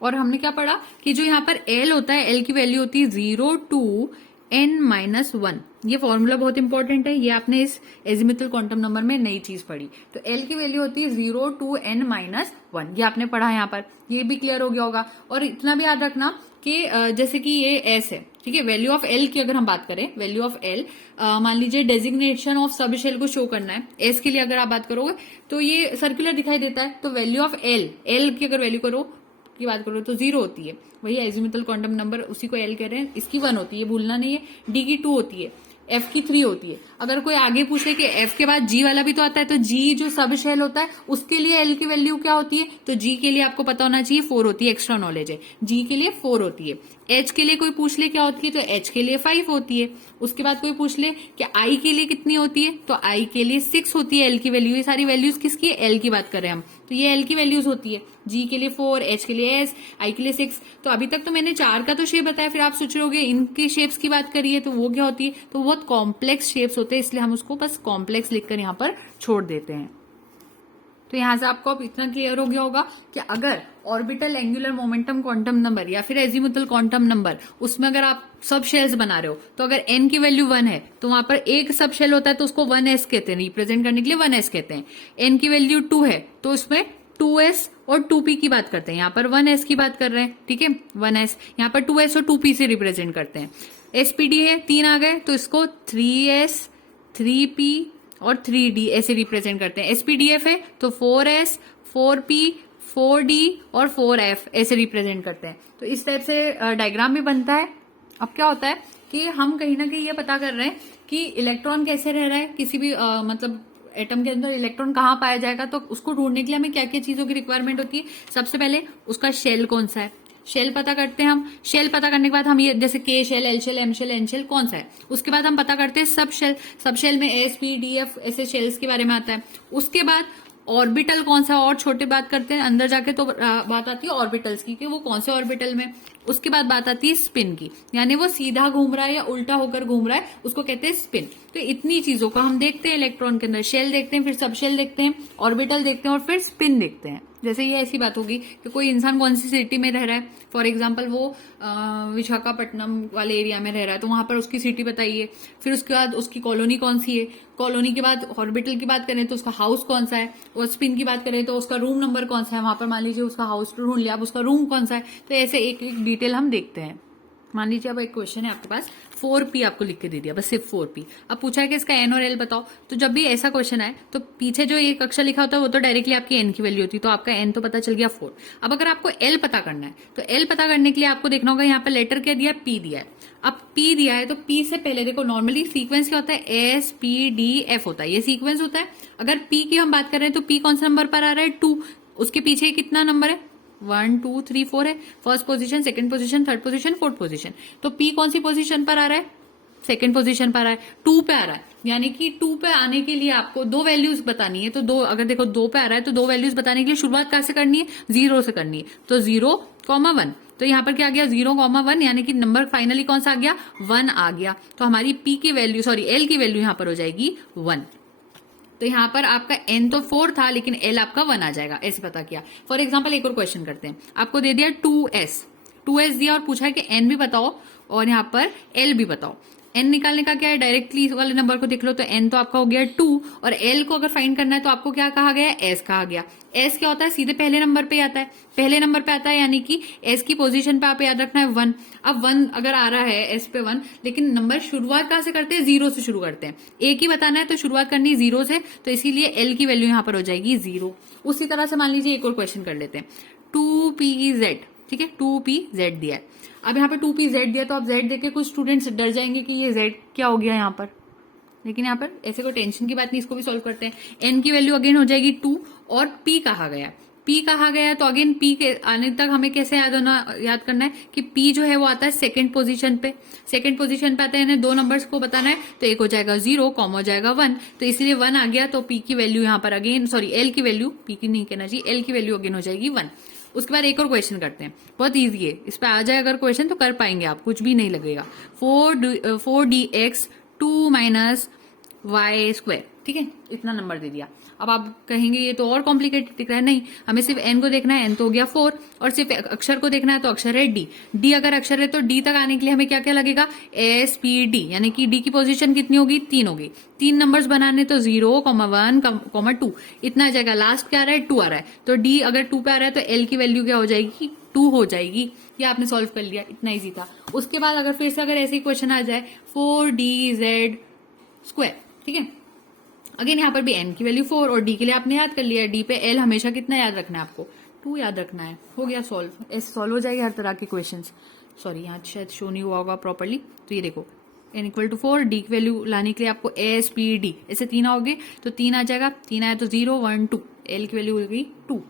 और हमने क्या पढ़ा कि जो यहाँ पर एल होता है, एल की वैल्यू होती है 0 to n-1. ये फॉर्मूला बहुत इंपॉर्टेंट है, ये आपने इस एजीमुथल क्वांटम नंबर में नई चीज पढ़ी. तो एल की वैल्यू होती है 0 to n-1. ये आपने पढ़ा यहाँ पर, ये भी क्लियर हो गया होगा. और इतना भी याद रखना कि जैसे कि ये एस है, ठीक है, वैल्यू ऑफ एल की अगर हम बात करें, वैल्यू ऑफ एल, मान लीजिए डेजिग्नेशन ऑफ सब शेल को शो करना है. एस के लिए अगर आप बात करोगे तो ये सर्कुलर दिखाई देता है. तो वैल्यू ऑफ एल, एल की अगर वैल्यू की बात करो तो 0 होती है. वही एजीमुथल क्वांटम नंबर, उसी को एल कह रहे हैं. इसकी 1 होती है, भूलना नहीं है. डी की 2 होती है, एफ की 3 होती है. अगर कोई आगे पूछे कि एफ के बाद जी वाला भी तो आता है, तो जी जो सब शेल होता है उसके लिए एल की वैल्यू क्या होती है? तो जी के लिए आपको पता होना चाहिए 4 होती है. एक्स्ट्रा नॉलेज है, जी के लिए 4 होती है. एच के लिए कोई पूछ ले क्या होती है, तो एच के लिए 5 होती है. उसके बाद कोई पूछ ले कि आई के लिए कितनी होती है, तो आई के लिए 6 होती है एल की वैल्यू. ये सारी वैल्यूज किसकी है? एल की बात कर रहे हैं हम, तो ये एल की वैल्यूज होती है. जी के लिए 4, एच के लिए एस, आई के लिए 6. तो अभी तक तो मैंने 4 का तो शेप बताया, फिर आप सोच रहे होगे इनके शेप्स की बात करिए तो वो क्या होती है? तो बहुत कॉम्प्लेक्स शेप्स होते हैं, इसलिए हम उसको बस कॉम्प्लेक्स लिखकर यहाँ पर छोड़ देते हैं. तो यहां से आपको अब इतना क्लियर हो गया होगा कि अगर orbital angular momentum quantum number या फिर एजीमुथल क्वांटम नंबर, उसमें अगर आप सब शेल्स बना रहे हो, तो अगर n की वैल्यू 1 है तो वहां पर एक सब शेल होता है तो उसको 1s कहते हैं, रिप्रेजेंट करने के लिए 1s कहते हैं. n की वैल्यू 2 है तो इसमें 2s और 2p की बात करते हैं. यहाँ पर 1s की बात कर रहे हैं, ठीक है, 1s. यहाँ पर 2s और 2p से रिप्रेजेंट करते हैं. spd है, 3 आ गए तो इसको 3s, 3p और 3d ऐसे रिप्रेजेंट करते हैं. एसपीडीएफ है तो 4s, 4p, 4d और 4f ऐसे रिप्रेजेंट करते हैं. तो इस टाइप से डायग्राम भी बनता है. अब क्या होता है कि हम कहीं ना कहीं ये पता कर रहे हैं कि इलेक्ट्रॉन कैसे रह रहा है, किसी भी मतलब एटम के अंदर इलेक्ट्रॉन कहाँ पाया जाएगा. तो उसको ढूंढने के लिए हमें क्या क्या चीजों की रिक्वायरमेंट होती है? सबसे पहले उसका शेल कौन सा है, शेल पता करते हैं हम. शेल पता करने के बाद हम ये जैसे K shell, L shell, M shell, N shell कौन सा है, उसके बाद हम पता करते हैं सब शेल. सब शेल में एस, पी, डी, एफ ऐसे शेल्स के बारे में आता है. उसके बाद ऑर्बिटल कौन सा, और छोटे बात करते हैं अंदर जाके तो बात आती है ऑर्बिटल्स की कि वो कौन से ऑर्बिटल में. उसके बाद बात आती है स्पिन की, यानी वो सीधा घूम रहा है या उल्टा होकर घूम रहा है, उसको कहते हैं स्पिन. तो इतनी चीजों को हम देखते हैं इलेक्ट्रॉन के अंदर. शेल देखते हैं, फिर सब शेल देखते हैं, ऑर्बिटल देखते हैं और फिर स्पिन देखते हैं. जैसे ये ऐसी बात होगी कि कोई इंसान कौन सी सिटी में रह रहा है, फॉर एग्जांपल वो विशाखापट्टनम वाले एरिया में रह रहा है तो वहां पर उसकी सिटी बताइए. फिर उसके बाद उसकी कॉलोनी कौन सी है, कॉलोनी के बाद ऑर्बिटल की बात करें तो उसका हाउस कौन सा है, और स्पिन की बात करें तो उसका रूम नंबर कौन सा है. वहां पर मान लीजिए उसका हाउस ढूंढ लिया, अब उसका रूम कौन सा है. तो ऐसे एक एक डिटेल हम देखते हैं. मान लीजिए अब एक क्वेश्चन है आपके पास, 4p आपको लिख के दे दिया, बस सिर्फ 4p। अब पूछा है कि इसका n और l बताओ। तो जब भी ऐसा क्वेश्चन आए तो पीछे जो एक अक्षर लिखा होता है वो तो डायरेक्टली आपकी n की वैल्यू होती है, तो आपका n तो पता चल गया 4। अब अगर आपको l पता करना है तो l पता करने के लिए आपको देखना होगा यहाँ पे लेटर क्या दिया है, p दिया है। अब p दिया है तो p से पहले देखो नॉर्मली सीक्वेंस क्या होता है, s p d f होता है, ये सीक्वेंस होता है। अगर p की हम बात कर रहे हैं तो p कौन सा नंबर पर आ रहा है, 2। उसके पीछे कितना नंबर है, 1 2 3 4 है, first position, second position, third position, fourth position. तो p कौन सी पोजीशन पर आ रहा है, सेकंड पोजीशन पर आ रहा है, 2 पे आ रहा है। यानी कि 2 पे आने के लिए आपको दो वैल्यूज बतानी है। तो दो, अगर देखो 2 पे आ रहा है तो दो वैल्यूज बताने के लिए शुरुआत कहां से करनी है, 0 से करनी है। तो 0,1, तो यहां पर क्या आ गया 0,1, यानी कि नंबर फाइनली कौन सा आ गया, 1 आ गया। तो हमारी p की वैल्यू, सॉरी l की वैल्यू यहां पर हो जाएगी 1। तो यहाँ पर आपका n तो 4 था लेकिन l आपका 1 आ जाएगा, ऐसे पता किया। फॉर एग्जाम्पल एक और क्वेश्चन करते हैं, आपको दे दिया 2s दिया और पूछा है कि n भी बताओ और यहाँ पर l भी बताओ। n निकालने का क्या है, डायरेक्टली वाले नंबर को देख लो। तो n तो आपका हो गया 2 और l को अगर फाइंड करना है तो आपको क्या कहा गया है, s कहा गया। s क्या होता है, सीधे पहले नंबर पे आता है, पहले नंबर पे आता है, यानी कि s की पोजीशन पे आप याद रखना है 1। अब 1 अगर आ रहा है s पे 1, लेकिन नंबर शुरुआत कहां से करते हैं, 0 से शुरू करते हैं। एक ही बताना है तो शुरुआत करनी 0 से, तो इसीलिए l की वैल्यू यहां पर हो जाएगी 0। उसी तरह से मान लीजिए एक और क्वेश्चन कर लेते हैं, 2pz, ठीक है, 2pz दिया है। अब यहाँ पे 2pz दिया तो आप z देख के कुछ स्टूडेंट्स डर जाएंगे कि ये z क्या हो गया यहाँ पर, लेकिन यहाँ पर ऐसे कोई टेंशन की बात नहीं, इसको भी सॉल्व करते हैं। n की वैल्यू अगेन हो जाएगी 2 और p कहा गया, p कहा गया तो अगेन p के आने तक हमें कैसे याद करना है कि p जो है वो आता है सेकंड पोजीशन पे, सेकंड पोजीशन पे आता है, यानी दो नंबर्स को बताना है। तो एक हो जाएगा 0, कॉम हो जाएगा 1, तो इसलिए 1 आ गया। तो p की वैल्यू यहाँ पर अगेन, सॉरी l की वैल्यू, p की नहीं कहना चाहिए, l की वैल्यू अगेन हो जाएगी 1। उसके बाद एक और क्वेश्चन करते हैं, बहुत इजी है, इस पे आ जाए अगर क्वेश्चन तो कर पाएंगे आप, कुछ भी नहीं लगेगा। 4dx 2 माइनस y स्क्वायर, ठीक है, इतना नंबर दे दिया। अब आप कहेंगे ये तो और कॉम्प्लिकेटेड दिख रहा है, नहीं, हमें सिर्फ n को देखना है, n तो हो गया 4, और सिर्फ अक्षर को देखना है तो अक्षर है d अगर अक्षर है तो d तक आने के लिए हमें क्या क्या लगेगा, s p d, यानी कि d की पोजीशन कितनी होगी, 3 होगी। 3 नंबर्स बनाने तो 0, 1, 2 इतना आ जाएगा। लास्ट क्या आ रहा है, 2 आ रहा है, तो d अगर 2 पे आ रहा है तो l की वैल्यू क्या हो जाएगी, 2 हो जाएगी। ये आपने सॉल्व कर लिया, इतना इजी था। उसके बाद अगर फिर से अगर ऐसे ही क्वेश्चन आ जाए 4dz स्क्वायर, ठीक है, अगेन यहाँ पर भी n की वैल्यू 4 और d के लिए आपने याद कर लिया, d पे l हमेशा कितना याद रखना है आपको, 2 याद रखना है। हो गया सॉल्व, ऐसे सॉल्व हो जाएगी हर तरह के क्वेश्चंस। सॉरी यहाँ शायद शो नहीं हुआ होगा प्रॉपर्ली, तो ये देखो n इक्वल टू 4, d की वैल्यू लाने के लिए आपको s p d ऐसे 3 आओगे तो 3 आ जाएगा, 3 आया तो 0, 1, 2, l की वैल्यू हो गई 2।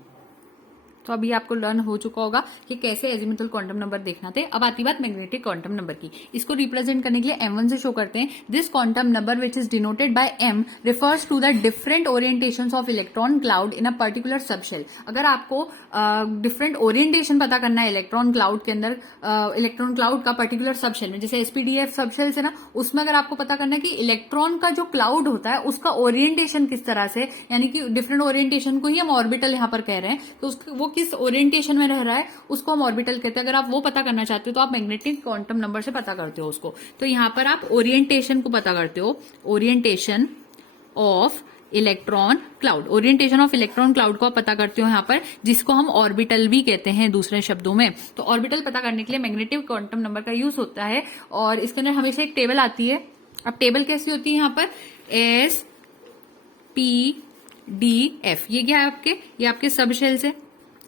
तो अभी आपको लर्न हो चुका होगा कि कैसे एजिमुथल क्वांटम नंबर देखना थे। अब आती बात मैग्नेटिक क्वांटम नंबर की। इसको रिप्रेजेंट करने के लिए m1 से शो करते हैं। This quantum number which is denoted by m refers to the different orientations of electron cloud in a particular subshell. अगर आपको डिफरेंट ओरिएंटेशन पता करना है इलेक्ट्रॉन क्लाउड के अंदर, इलेक्ट्रॉन क्लाउड का पर्टिकुलर सबशेल में, जैसे एसपीडीएफ सबशेल है ना, उसमें अगर आपको पता करना है कि इलेक्ट्रॉन का जो क्लाउड होता है उसका ओरिएंटेशन किस तरह से, यानी कि डिफरेंट ओरिएंटेशन को ही हम ऑर्बिटल यहाँ पर कह रहे हैं, तो वो किस ओरिएंटेशन में रह रहा है उसको हम ऑर्बिटल कहते हैं। अगर आप वो पता करना चाहते हो तो आप मैग्नेटिक क्वांटम नंबर से पता करते हो उसको। तो यहाँ पर आप ओरिएंटेशन को पता करते हो, orientation of electron cloud, orientation of electron cloud को आप पता करते हो यहाँ पर, जिसको हम ऑर्बिटल भी कहते हैं दूसरे शब्दों में। तो ऑर्बिटल पता करने के लिए मैग्नेटिक क्वांटम नंबर का यूज होता है, और इसके अंदर हमेशा एक टेबल आती है। अब टेबल कैसी होती है यहाँ पर, एस पी डी एफ, ये क्या है आपके, ये आपके सब शेल्स है,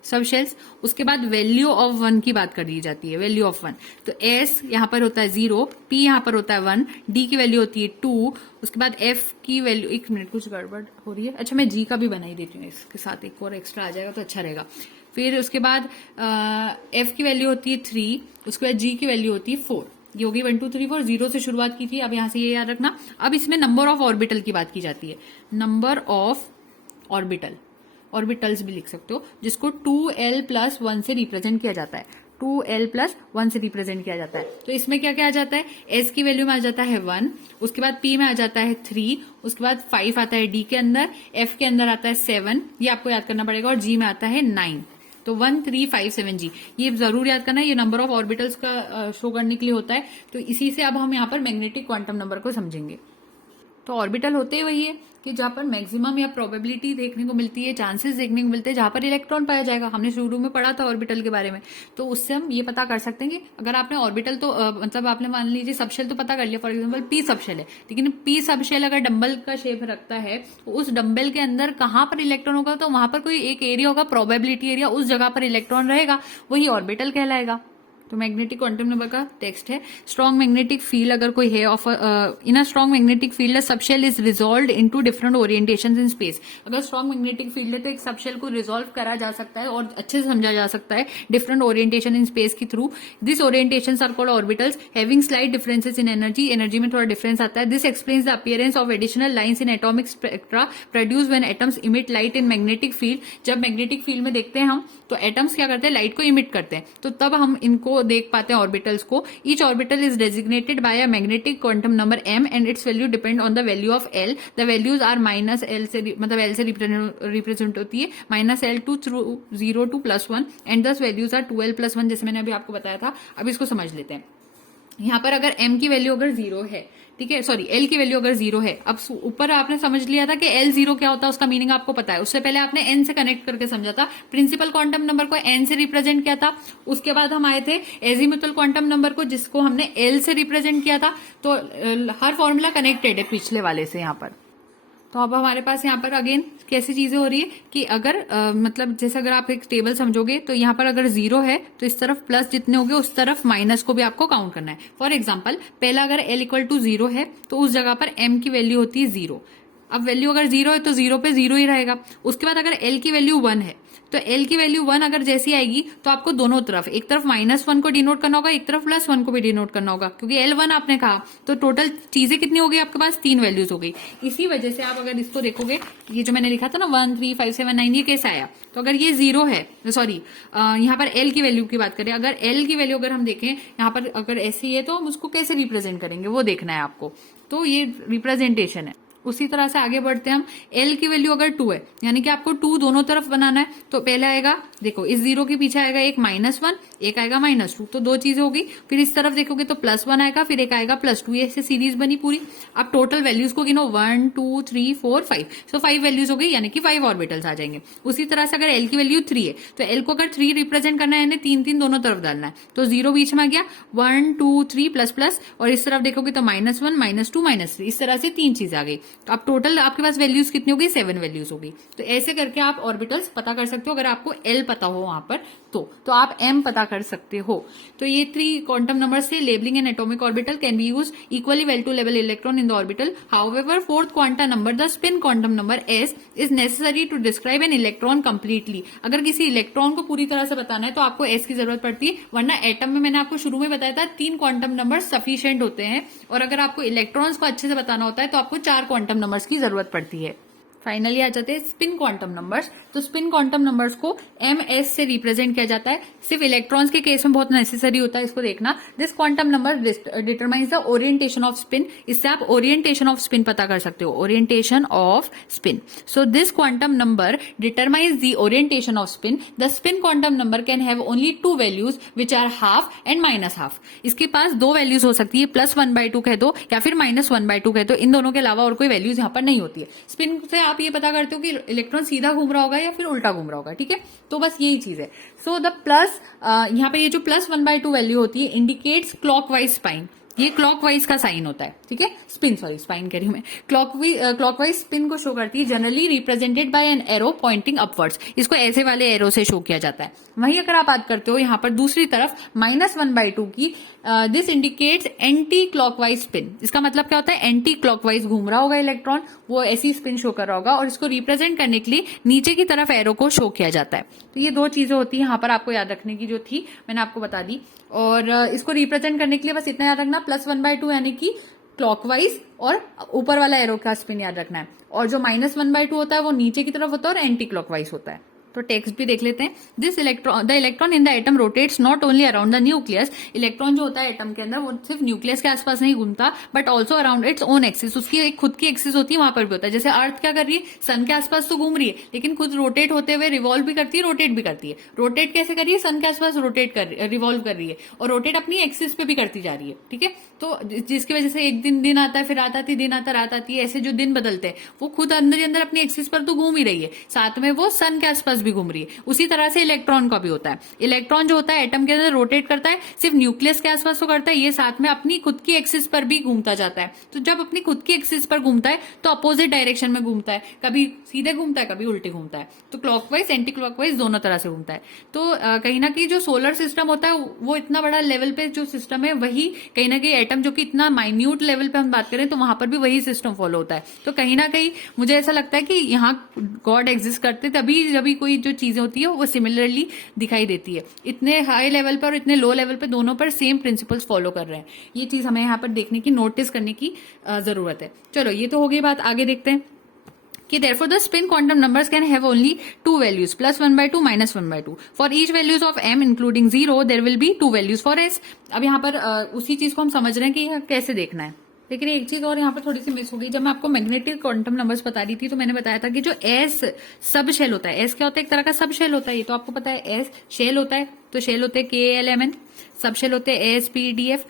सब शेल्स। उसके बाद वैल्यू ऑफ 1 की बात कर दी जाती है, वैल्यू ऑफ 1। तो S यहाँ पर होता है 0, P यहाँ पर होता है 1, D की वैल्यू होती है 2, उसके बाद F की वैल्यू, एक मिनट कुछ गड़बड़ हो रही है, अच्छा मैं G का भी बना ही देती हूँ, इसके साथ एक और एक्स्ट्रा आ जाएगा तो अच्छा रहेगा। फिर उसके बाद F की वैल्यू होती है 3, उसके बाद G की वैल्यू होती है 4। ये होगी 1 2 3 4, 0 से शुरुआत की थी, अब यहाँ से ये याद रखना। अब इसमें नंबर ऑफ ऑर्बिटल की बात की जाती है, नंबर ऑफ ऑर्बिटल, ऑर्बिटल्स भी लिख सकते हो, जिसको 2l + 1 से रिप्रेजेंट किया जाता है, 2l + 1 से रिप्रेजेंट किया जाता है। तो इसमें क्या क्या आ जाता है, s की वैल्यू में आ जाता है 1, उसके बाद p में आ जाता है 3, उसके बाद 5 आता है d के अंदर, f के अंदर आता है 7, ये आपको याद करना पड़ेगा, और g में आता है 9। तो 1 3 5 7 g, ये जरूर याद करना है, ये नंबर ऑफ ऑर्बिटल्स का शो करने के लिए होता है। तो इसी से अब हम यहाँ पर मैग्नेटिक क्वांटम नंबर को समझेंगे। तो ऑर्बिटल होते ही वही है कि जहां पर मैक्सिमम या प्रोबेबिलिटी देखने को मिलती है, चांसेस देखने को मिलते हैं, जहां पर इलेक्ट्रॉन पाया जाएगा। हमने शुरू में पढ़ा था ऑर्बिटल के बारे में, तो उससे हम ये पता कर सकते हैं कि अगर आपने ऑर्बिटल तो मतलब आपने मान लीजिए सबशेल तो पता कर लिया, फॉर एग्जाम्पल पी सबशेल है, लेकिन पी सबशेल अगर डंबल का शेप रखता है तो उस डंबल के अंदर कहां पर इलेक्ट्रॉन होगा, तो वहां पर कोई एक एरिया होगा, प्रोबेबिलिटी एरिया, उस जगह पर इलेक्ट्रॉन रहेगा, वही ऑर्बिटल कहलाएगा। तो मैग्नेटिक क्वांटम नंबर का टेक्स्ट है, स्ट्रॉन्ग मैग्नेटिक फील्ड अगर कोई है of in a strong magnetic field a subshell is resolved into different orientations in space. अगर स्ट्रॉन्ग मैग्नेटिक फील्ड है तो एक सबशेल को रिजॉल्व करा जा सकता है और अच्छे से समझा जा सकता है डिफरेंट ओरिएंटेशन इन स्पेस के through. This orientations are called orbitals having slight differences in energy, energy में थोड़ा डिफरेंस आता है। This explains the appearance of additional lines in atomic spectra produce when atoms emit light in magnetic field. जब magnetic field में देखते हैं हम तो एटम्स क्या करते हैं, लाइट को इमिट करते हैं, तो तब हम इनको देख पाते हैं ऑर्बिटल्स को। Each orbital is designated by a magnetic quantum number m and its value depend on the value of l। The values are minus l से, मतलब l से रिप्रेजेंट होती है, -l to 0 to +1 and these values are 2l+1, जैसे मैंने अभी आपको बताया था। अब इसको समझ लेते हैं। यहाँ पर अगर m की वैल्यू अगर 0 है, ठीक है, सॉरी l की वैल्यू अगर 0 है, अब ऊपर आपने समझ लिया था कि l 0 क्या होता है, उसका मीनिंग आपको पता है। उससे पहले आपने n से कनेक्ट करके समझा था, प्रिंसिपल क्वांटम नंबर को n से रिप्रेजेंट किया था। उसके बाद हम आए थे एजीमुथल क्वांटम नंबर को, जिसको हमने l से रिप्रेजेंट किया था। तो हर फॉर्मूला कनेक्टेड है पिछले वाले से यहाँ पर। तो अब हमारे पास यहाँ पर अगेन कैसी चीजें हो रही है कि अगर मतलब जैसे अगर आप एक टेबल समझोगे तो यहाँ पर अगर 0 है तो इस तरफ प्लस जितने होंगे उस तरफ माइनस को भी आपको काउंट करना है। फॉर एग्जांपल पहला अगर l = 0 है तो उस जगह पर m की वैल्यू होती है 0। अब वैल्यू अगर 0 है तो 0 पे 0 ही रहेगा। उसके बाद अगर l की वैल्यू 1 है तो l की वैल्यू 1 अगर जैसी आएगी तो आपको दोनों तरफ, एक तरफ -1 को डिनोट करना होगा, एक तरफ +1 को भी डिनोट करना होगा, क्योंकि L1 आपने कहा। तो टोटल चीजें कितनी हो गई आपके पास, 3 वैल्यूज हो गई। इसी वजह से आप अगर इसको देखोगे, ये जो मैंने लिखा था ना 1 3 5 7 9, ये कैसा आया, तो अगर ये 0 है, सॉरी यहाँ पर l की वैल्यू की बात करें, अगर l की वैल्यू अगर हम देखें यहाँ पर अगर ऐसी है तो हम उसको कैसे रिप्रेजेंट करेंगे वो देखना है आपको। तो ये रिप्रेजेंटेशन है। उसी तरह से आगे बढ़ते हैं हम। l की वैल्यू अगर 2 है, यानी कि आपको 2 दोनों तरफ बनाना है, तो पहले आएगा, देखो इस 0 के पीछे आएगा एक -1, एक आएगा -2, तो 2 चीजें होगी। फिर इस तरफ देखोगे तो +1 आएगा, फिर एक आएगा +2, ये ऐसे सीरीज बनी पूरी। अब टोटल वैल्यूज को गिनो, 1 2 3 4 5, सो 5 वैल्यूज हो गई, यानी कि 5 ऑर्बिटल्स आ जाएंगे। उसी तरह से अगर l की वैल्यू 3 है तो l को अगर 3 रिप्रेजेंट करना है, यानी 3 दोनों तरफ डालना है, तो 0 बीच में आ गया, 1 2 3 ++, और इस तरफ देखोगे तो -1 -2 -3, इस तरह से 3 चीज आ गई। तो अब टोटल आपके पास वैल्यूज कितनी होगी, 7 वैल्यूज होगी। तो ऐसे करके आप ऑर्बिटल्स पता कर सकते हो। अगर आपको l पता हो वहां पर तो आप m पता कर सकते हो। तो ये 3 क्वांटम नंबर से labelling an atomic orbital can be use equally well to level electron in the orbital. However fourth quantum number the spin quantum number s is necessary to describe an electron completely. अगर किसी electron को पूरी तरह से बताना है तो आपको s की जरूरत पड़ती है, वरना एटम में मैंने आपको शुरू में बताया था 3 क्वांटम नंबर सफिशिएंट होते हैं, और अगर आपको इलेक्ट्रॉन्स को अच्छे से बताना होता है तो आपको 4 क्वांटम नंबर्स की जरूरत पड़ती है। फाइनली आ जाते हैं स्पिन क्वांटम नंबर्स। तो स्पिन क्वांटम नंबर्स को ms से रिप्रेजेंट किया जाता है। सिर्फ इलेक्ट्रॉन्स के केस में बहुत नेसेसरी होता है इसको देखना। This quantum number determines the orientation of spin. इससे आप ओरिएंटेशन ऑफ स्पिन पता कर सकते हो, orientation of spin. So this quantum number determines the orientation of spin. The spin quantum number can have only 2 values which are half and -half. इसके पास 2 values हो सकती है, +1/2 कह दो या फिर -1/2 कह दो। इन दोनों के अलावा और कोई वैल्यूज यहाँ पर नहीं होती है। स्पिन से आप ये पता करते हो कि इलेक्ट्रॉन सीधा घूम रहा होगा या फिर उल्टा घूम रहा होगा, ठीक है। तो बस यही चीज है। सो द प्लस, यहाँ पे ये जो +1/2 वैल्यू होती है इंडिकेट्स क्लॉकवाइज स्पाइन। ये क्लॉकवाइज का साइन होता है, ठीक है, स्पिन, सॉरी स्पाइन कह रही हूं मैं। क्लॉकवाइज स्पिन को शो करती है, generally represented by an arrow pointing upwards. इसको ऐसे वाले एरो से शो किया जाता है। वहीं अगर आप बात करते हो यहाँ पर दूसरी तरफ -1/2 की, this indicates anti clockwise spin. इसका मतलब क्या होता है, एंटी क्लॉकवाइज घूम रहा होगा इलेक्ट्रॉन, वो ऐसी स्पिन शो कर रहा होगा, और इसको रिप्रेजेंट करने के लिए नीचे की तरफ एरो को शो किया जाता है। तो ये 2 चीजें होती है यहाँ पर आपको याद रखने की, जो थी मैंने आपको बता दी। और इसको रिप्रेजेंट करने के लिए बस इतना याद रखना, +1/2 यानी कि क्लॉकवाइज, और ऊपर वाला एरो का स्पिन याद रखना है। और जो -1/2 होता है वो नीचे की तरफ होता है और एंटी क्लॉकवाइज होता है। तो टेक्स्ट भी देख लेते हैं। This electron, the electron in the atom rotates not only around the nucleus. Electron जो होता है एटम के अंदर वो सिर्फ न्यूक्लियस के आसपास नहीं घूमता, but also around its own axis. उसकी एक खुद की एक्सिस होती है, वहां पर भी होता है। जैसे अर्थ क्या कर रही है, सन के आसपास तो घूम रही है, लेकिन खुद रोटेट होते हुए रिवॉल्व भी करती है, रोटेट भी करती है। रोटेट कैसे कर रही है, सन के आसपास रिवॉल्व कर रही है, और रोटेट अपनी एक्सिस पे भी करती जा रही है, ठीक है। तो जिसकी वजह से एक दिन दिन आता है, फिर रात आती, दिन आता, रात आती है, ऐसे जो दिन बदलते हैं वो खुद अंदर ही अंदर अपनी एक्सिस पर तो घूम ही रही है, साथ में वो सन के आसपास भी घूम रही है। उसी तरह से इलेक्ट्रॉन का भी होता है। इलेक्ट्रॉन जो होता है एटम के अंदर रोटेट करता है, सिर्फ न्यूक्लियस के आसपास तो करता है, ये साथ में अपनी खुद की एक्सिस पर भी घूमता जाता है। तो जब अपनी खुद की एक्सिस पर घूमता है तो अपोजिट डायरेक्शन में घूमता है, कभी सीधे घूमता है, कभी उल्टे घूमता है। तो क्लॉकवाइज एंटी क्लॉकवाइज दोनों तरह से घूमता है। तो कहीं ना कहीं जो सोलर सिस्टम होता है वो इतना बड़ा लेवल पे जो सिस्टम है, वही कहीं ना कहीं एटम जो कि इतना माइन्यूट लेवल पे हम बात करें तो वहां पर भी वही सिस्टम फॉलो होता है। तो कहीं ना कहीं मुझे ऐसा लगता है कि यहाँ गॉड एग्जिस्ट करते तभी जब कोई जो चीजें होती है वो सिमिलरली दिखाई देती है। इतने हाई लेवल पर और इतने लो लेवल पे दोनों पर सेम प्रिंसिपल्स फॉलो कर रहे हैं। ये चीज हमें यहाँ पर देखने की, नोटिस करने की जरूरत है। चलो ये तो हो गई बात, आगे देखते हैं कि therefore the spin quantum numbers can have only two values, +1/2 -1/2. For each values of m including 0 there will be two values for s. अब यहाँ पर उसी चीज को हम समझ रहे हैं कि यह कैसे देखना है। लेकिन एक चीज और यहाँ पर थोड़ी सी मिस हो गई। जब मैं आपको मैग्नेटिक क्वांटम नंबर्स बता रही थी तो मैंने बताया था कि जो एस सब शेल होता है, एस क्या होता है, एक तरह का सब शेल होता है। ये तो आपको पता है। एस शेल होता है, तो शेल होते हैं KLMN, सब शेल होते हैं ASPDF,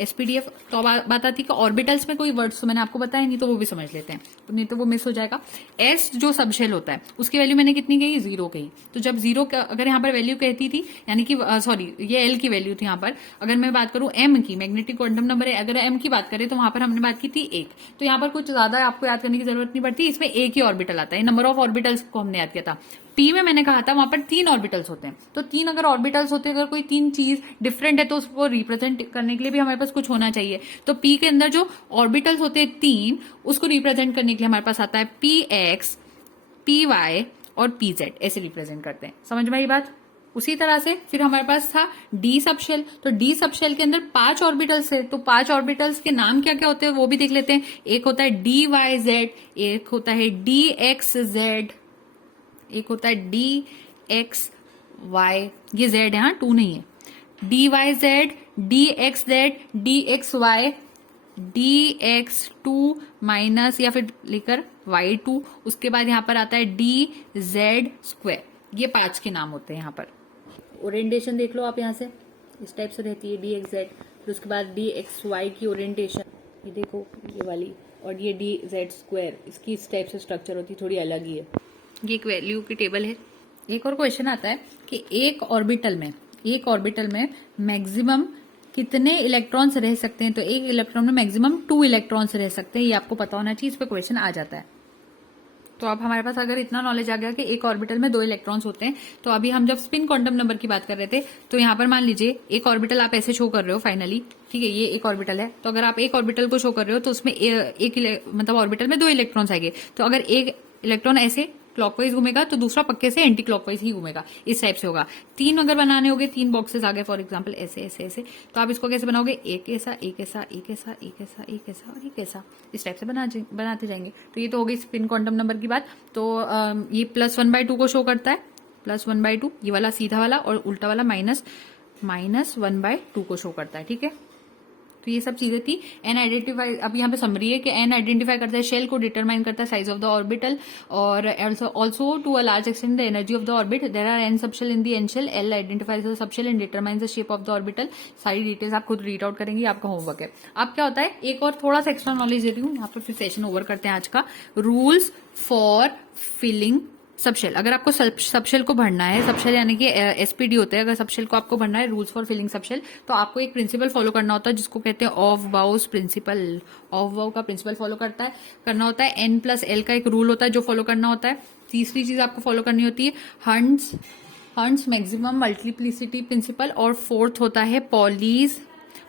SPDF। तो अब बात आती है कि ऑर्बिटल्स में कोई वर्ड्स तो मैंने आपको बताया नहीं, तो वो भी समझ लेते हैं, तो नहीं तो वो मिस हो जाएगा। एस जो सबशेल होता है उसकी वैल्यू मैंने कितनी कही, 0 कही। तो जब 0 अगर यहाँ पर वैल्यू कहती थी, यानी कि सॉरी ये एल की वैल्यू थी यहाँ पर। अगर मैं बात करूं एम की, मैग्नेटिक क्वांटम नंबर है, अगर एम की बात करें तो वहां पर हमने बात की थी 1। तो यहाँ पर कुछ ज्यादा आपको याद करने की जरूरत नहीं पड़ती, इसमें एक ही ऑर्बिटल आता है। नंबर ऑफ ऑर्बिटल्स को हमने याद किया था। पी में मैंने कहा था वहां पर 3 ऑर्बिटल्स होते हैं। तो 3 अगर ऑर्बिटल्स होते हैं, अगर कोई 3 चीज डिफरेंट है तो उसको रिप्रेजेंट करने के लिए भी हमारे पास कुछ होना चाहिए। तो पी के अंदर जो ऑर्बिटल्स होते हैं 3, उसको रिप्रेजेंट करने के लिए हमारे पास आता है PX, PY और PZ, ऐसे रिप्रेजेंट करते हैं। समझ में आई बात? उसी तरह से फिर हमारे पास था डी सबशेल। तो डी सबशेल के अंदर 5 ऑर्बिटल्स है। तो 5 ऑर्बिटल्स के नाम क्या क्या होते हैं वो भी देख लेते हैं। एक होता है DYZ, एक होता है DXZ, एक होता है DXY, ये Z है, हाँ 2 नहीं है। DYZ, DXZ, DXY, DX2 minus या फिर लेकर Y2। उसके बाद यहाँ पर आता है DZ²। ये 5 के नाम होते हैं। यहाँ पर ओरिएंटेशन देख लो आप, यहाँ से इस टाइप से रहती है DXZ। फिर उसके बाद DXY की ओरिएंटेशन ये देखो, ये वाली, और ये DZ², इसकी इस टाइप से स्ट्रक्चर होती है, थोड़ी अलग ही है। ये एक वैल्यू की टेबल है। एक और क्वेश्चन आता है कि एक ऑर्बिटल में मैक्सिमम कितने इलेक्ट्रॉन्स रह सकते हैं। तो एक इलेक्ट्रॉन में मैक्सिमम 2 इलेक्ट्रॉन्स रह सकते हैं। ये आपको पता होना चाहिए, इस पे क्वेश्चन आ जाता है। तो अब हमारे पास अगर इतना नॉलेज आ गया कि एक ऑर्बिटल में 2 इलेक्ट्रॉन्स होते हैं, तो अभी हम जब स्पिन क्वांटम नंबर की बात कर रहे थे, तो यहाँ पर मान लीजिए एक ऑर्बिटल आप ऐसे शो कर रहे हो फाइनली, ठीक है, ये एक ऑर्बिटल है। तो अगर आप एक ऑर्बिटल को शो कर रहे हो तो उसमें मतलब ऑर्बिटल में 2 इलेक्ट्रॉन्स आएंगे। तो अगर एक इलेक्ट्रॉन ऐसे क्लॉकवाइज घूमेगा तो दूसरा पक्के से एंटी क्लॉकवाइज ही घूमेगा, इस टाइप से होगा। 3 अगर बनाने होंगे, 3 बॉक्सेस आ गए फॉर एग्जांपल, ऐसे ऐसे ऐसे, तो आप इसको कैसे बनाओगे, एक ऐसा, एक ऐसा, एक ऐसा, एक ऐसा, एक ऐसा और एक ऐसा, इस टाइप से बनाते जाएंगे। तो ये तो हो गई स्पिन क्वांटम नंबर की बात। तो ये +1/2 को शो करता है, +1/2 ये वाला सीधा वाला, और उल्टा वाला -1/2 को शो करता है, ठीक है। तो ये सब चीजें थी। एन आइडेंटिफाई, अब यहाँ पे समरी है कि एन आइडेंटिफाई करता है शेल को, डिटरमाइन करता है साइज ऑफ द ऑर्बिटल, और also to a large extent the energy of the orbit. There are n subshell in the n shell, l identifies the subshell and determines the shape of the orbital. सारी details आप खुद read out करेंगे, आपका homework है। अब क्या होता है, एक और थोड़ा सा एक्स्ट्रा नॉलेज देती हूँ यहाँ पर, फिर सेशन ओवर करते हैं आज का। Rules for filling subshell. अगर आपको सबशेल को भरना है, सबशेल यानी कि SPD होते हैं, अगर सबशेल को आपको भरना है, रूल्स फॉर फिलिंग सबशेल, तो आपको एक प्रिंसिपल फॉलो करना होता है जिसको कहते हैं ऑफ बाउस प्रिंसिपल। ऑफ बाउ का प्रिंसिपल फॉलो करना होता है। N+L का एक रूल होता है जो फॉलो करना होता है। तीसरी चीज आपको फॉलो करनी होती है हंट्स मैक्सिमम मल्टीप्लिसिटी प्रिंसिपल, और फोर्थ होता है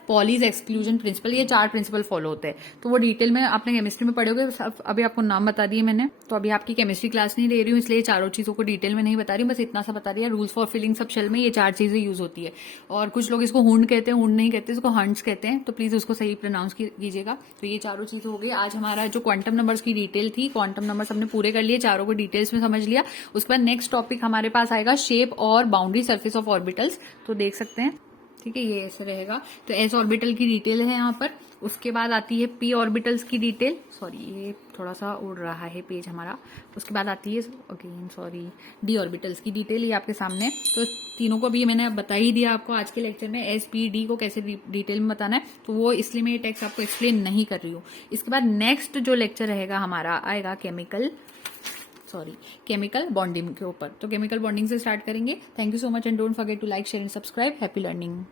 पॉलीज एक्सक्लूजन प्रिंसिपल। ये 4 प्रिंसिपल फॉलो होते हैं। तो वो डिटेल में आपने केमिस्ट्री में पढ़ोगे, अभी आपको नाम बता दिए मैंने। तो अभी आपकी केमिस्ट्री क्लास नहीं ले रही हूँ, इसलिए चारों चीजों को डिटेल में नहीं बता रही हूँ, बस इतना सा बता रही है। रूल्स फॉर फिलिंग सबशेल में ये 4 चीजें यूज होती है। और कुछ लोग इसको हुंड कहते हैं, हुंड नहीं कहते, इसको हंट्स कहते हैं, तो प्लीज उसको सही प्रोनाउंस कीजिएगा। तो ये चारों चीजें हो गई। आज हमारा जो क्वांटम नंबर्स की डिटेल थी, क्वांटम नंबर्स हमने पूरे कर लिए, चारों को डिटेल्स में समझ लिया। उसके बाद नेक्स्ट टॉपिक हमारे पास आएगा शेप और बाउंड्री सर्फेस ऑफ ऑर्बिटल्स। तो देख सकते हैं, ठीक है, ये ऐसे रहेगा। तो एस ऑर्बिटल की डिटेल है यहाँ पर। उसके बाद आती है पी ऑर्बिटल्स की डिटेल, सॉरी ये थोड़ा सा उड़ रहा है पेज हमारा। उसके बाद आती है अगेन सॉरी डी ऑर्बिटल्स की डिटेल, ये आपके सामने। तो तीनों को भी मैंने बता ही दिया आपको आज के लेक्चर में, एस पी डी को कैसे डिटेल में बताना है, तो वो इसलिए मैं ये टेक्स्ट आपको एक्सप्लेन नहीं कर रही हूँ। इसके बाद नेक्स्ट जो लेक्चर रहेगा हमारा आएगा केमिकल बॉन्डिंग के ऊपर। तो केमिकल बॉन्डिंग से स्टार्ट करेंगे। Thank you so much and don't forget to like share and subscribe. Happy learning.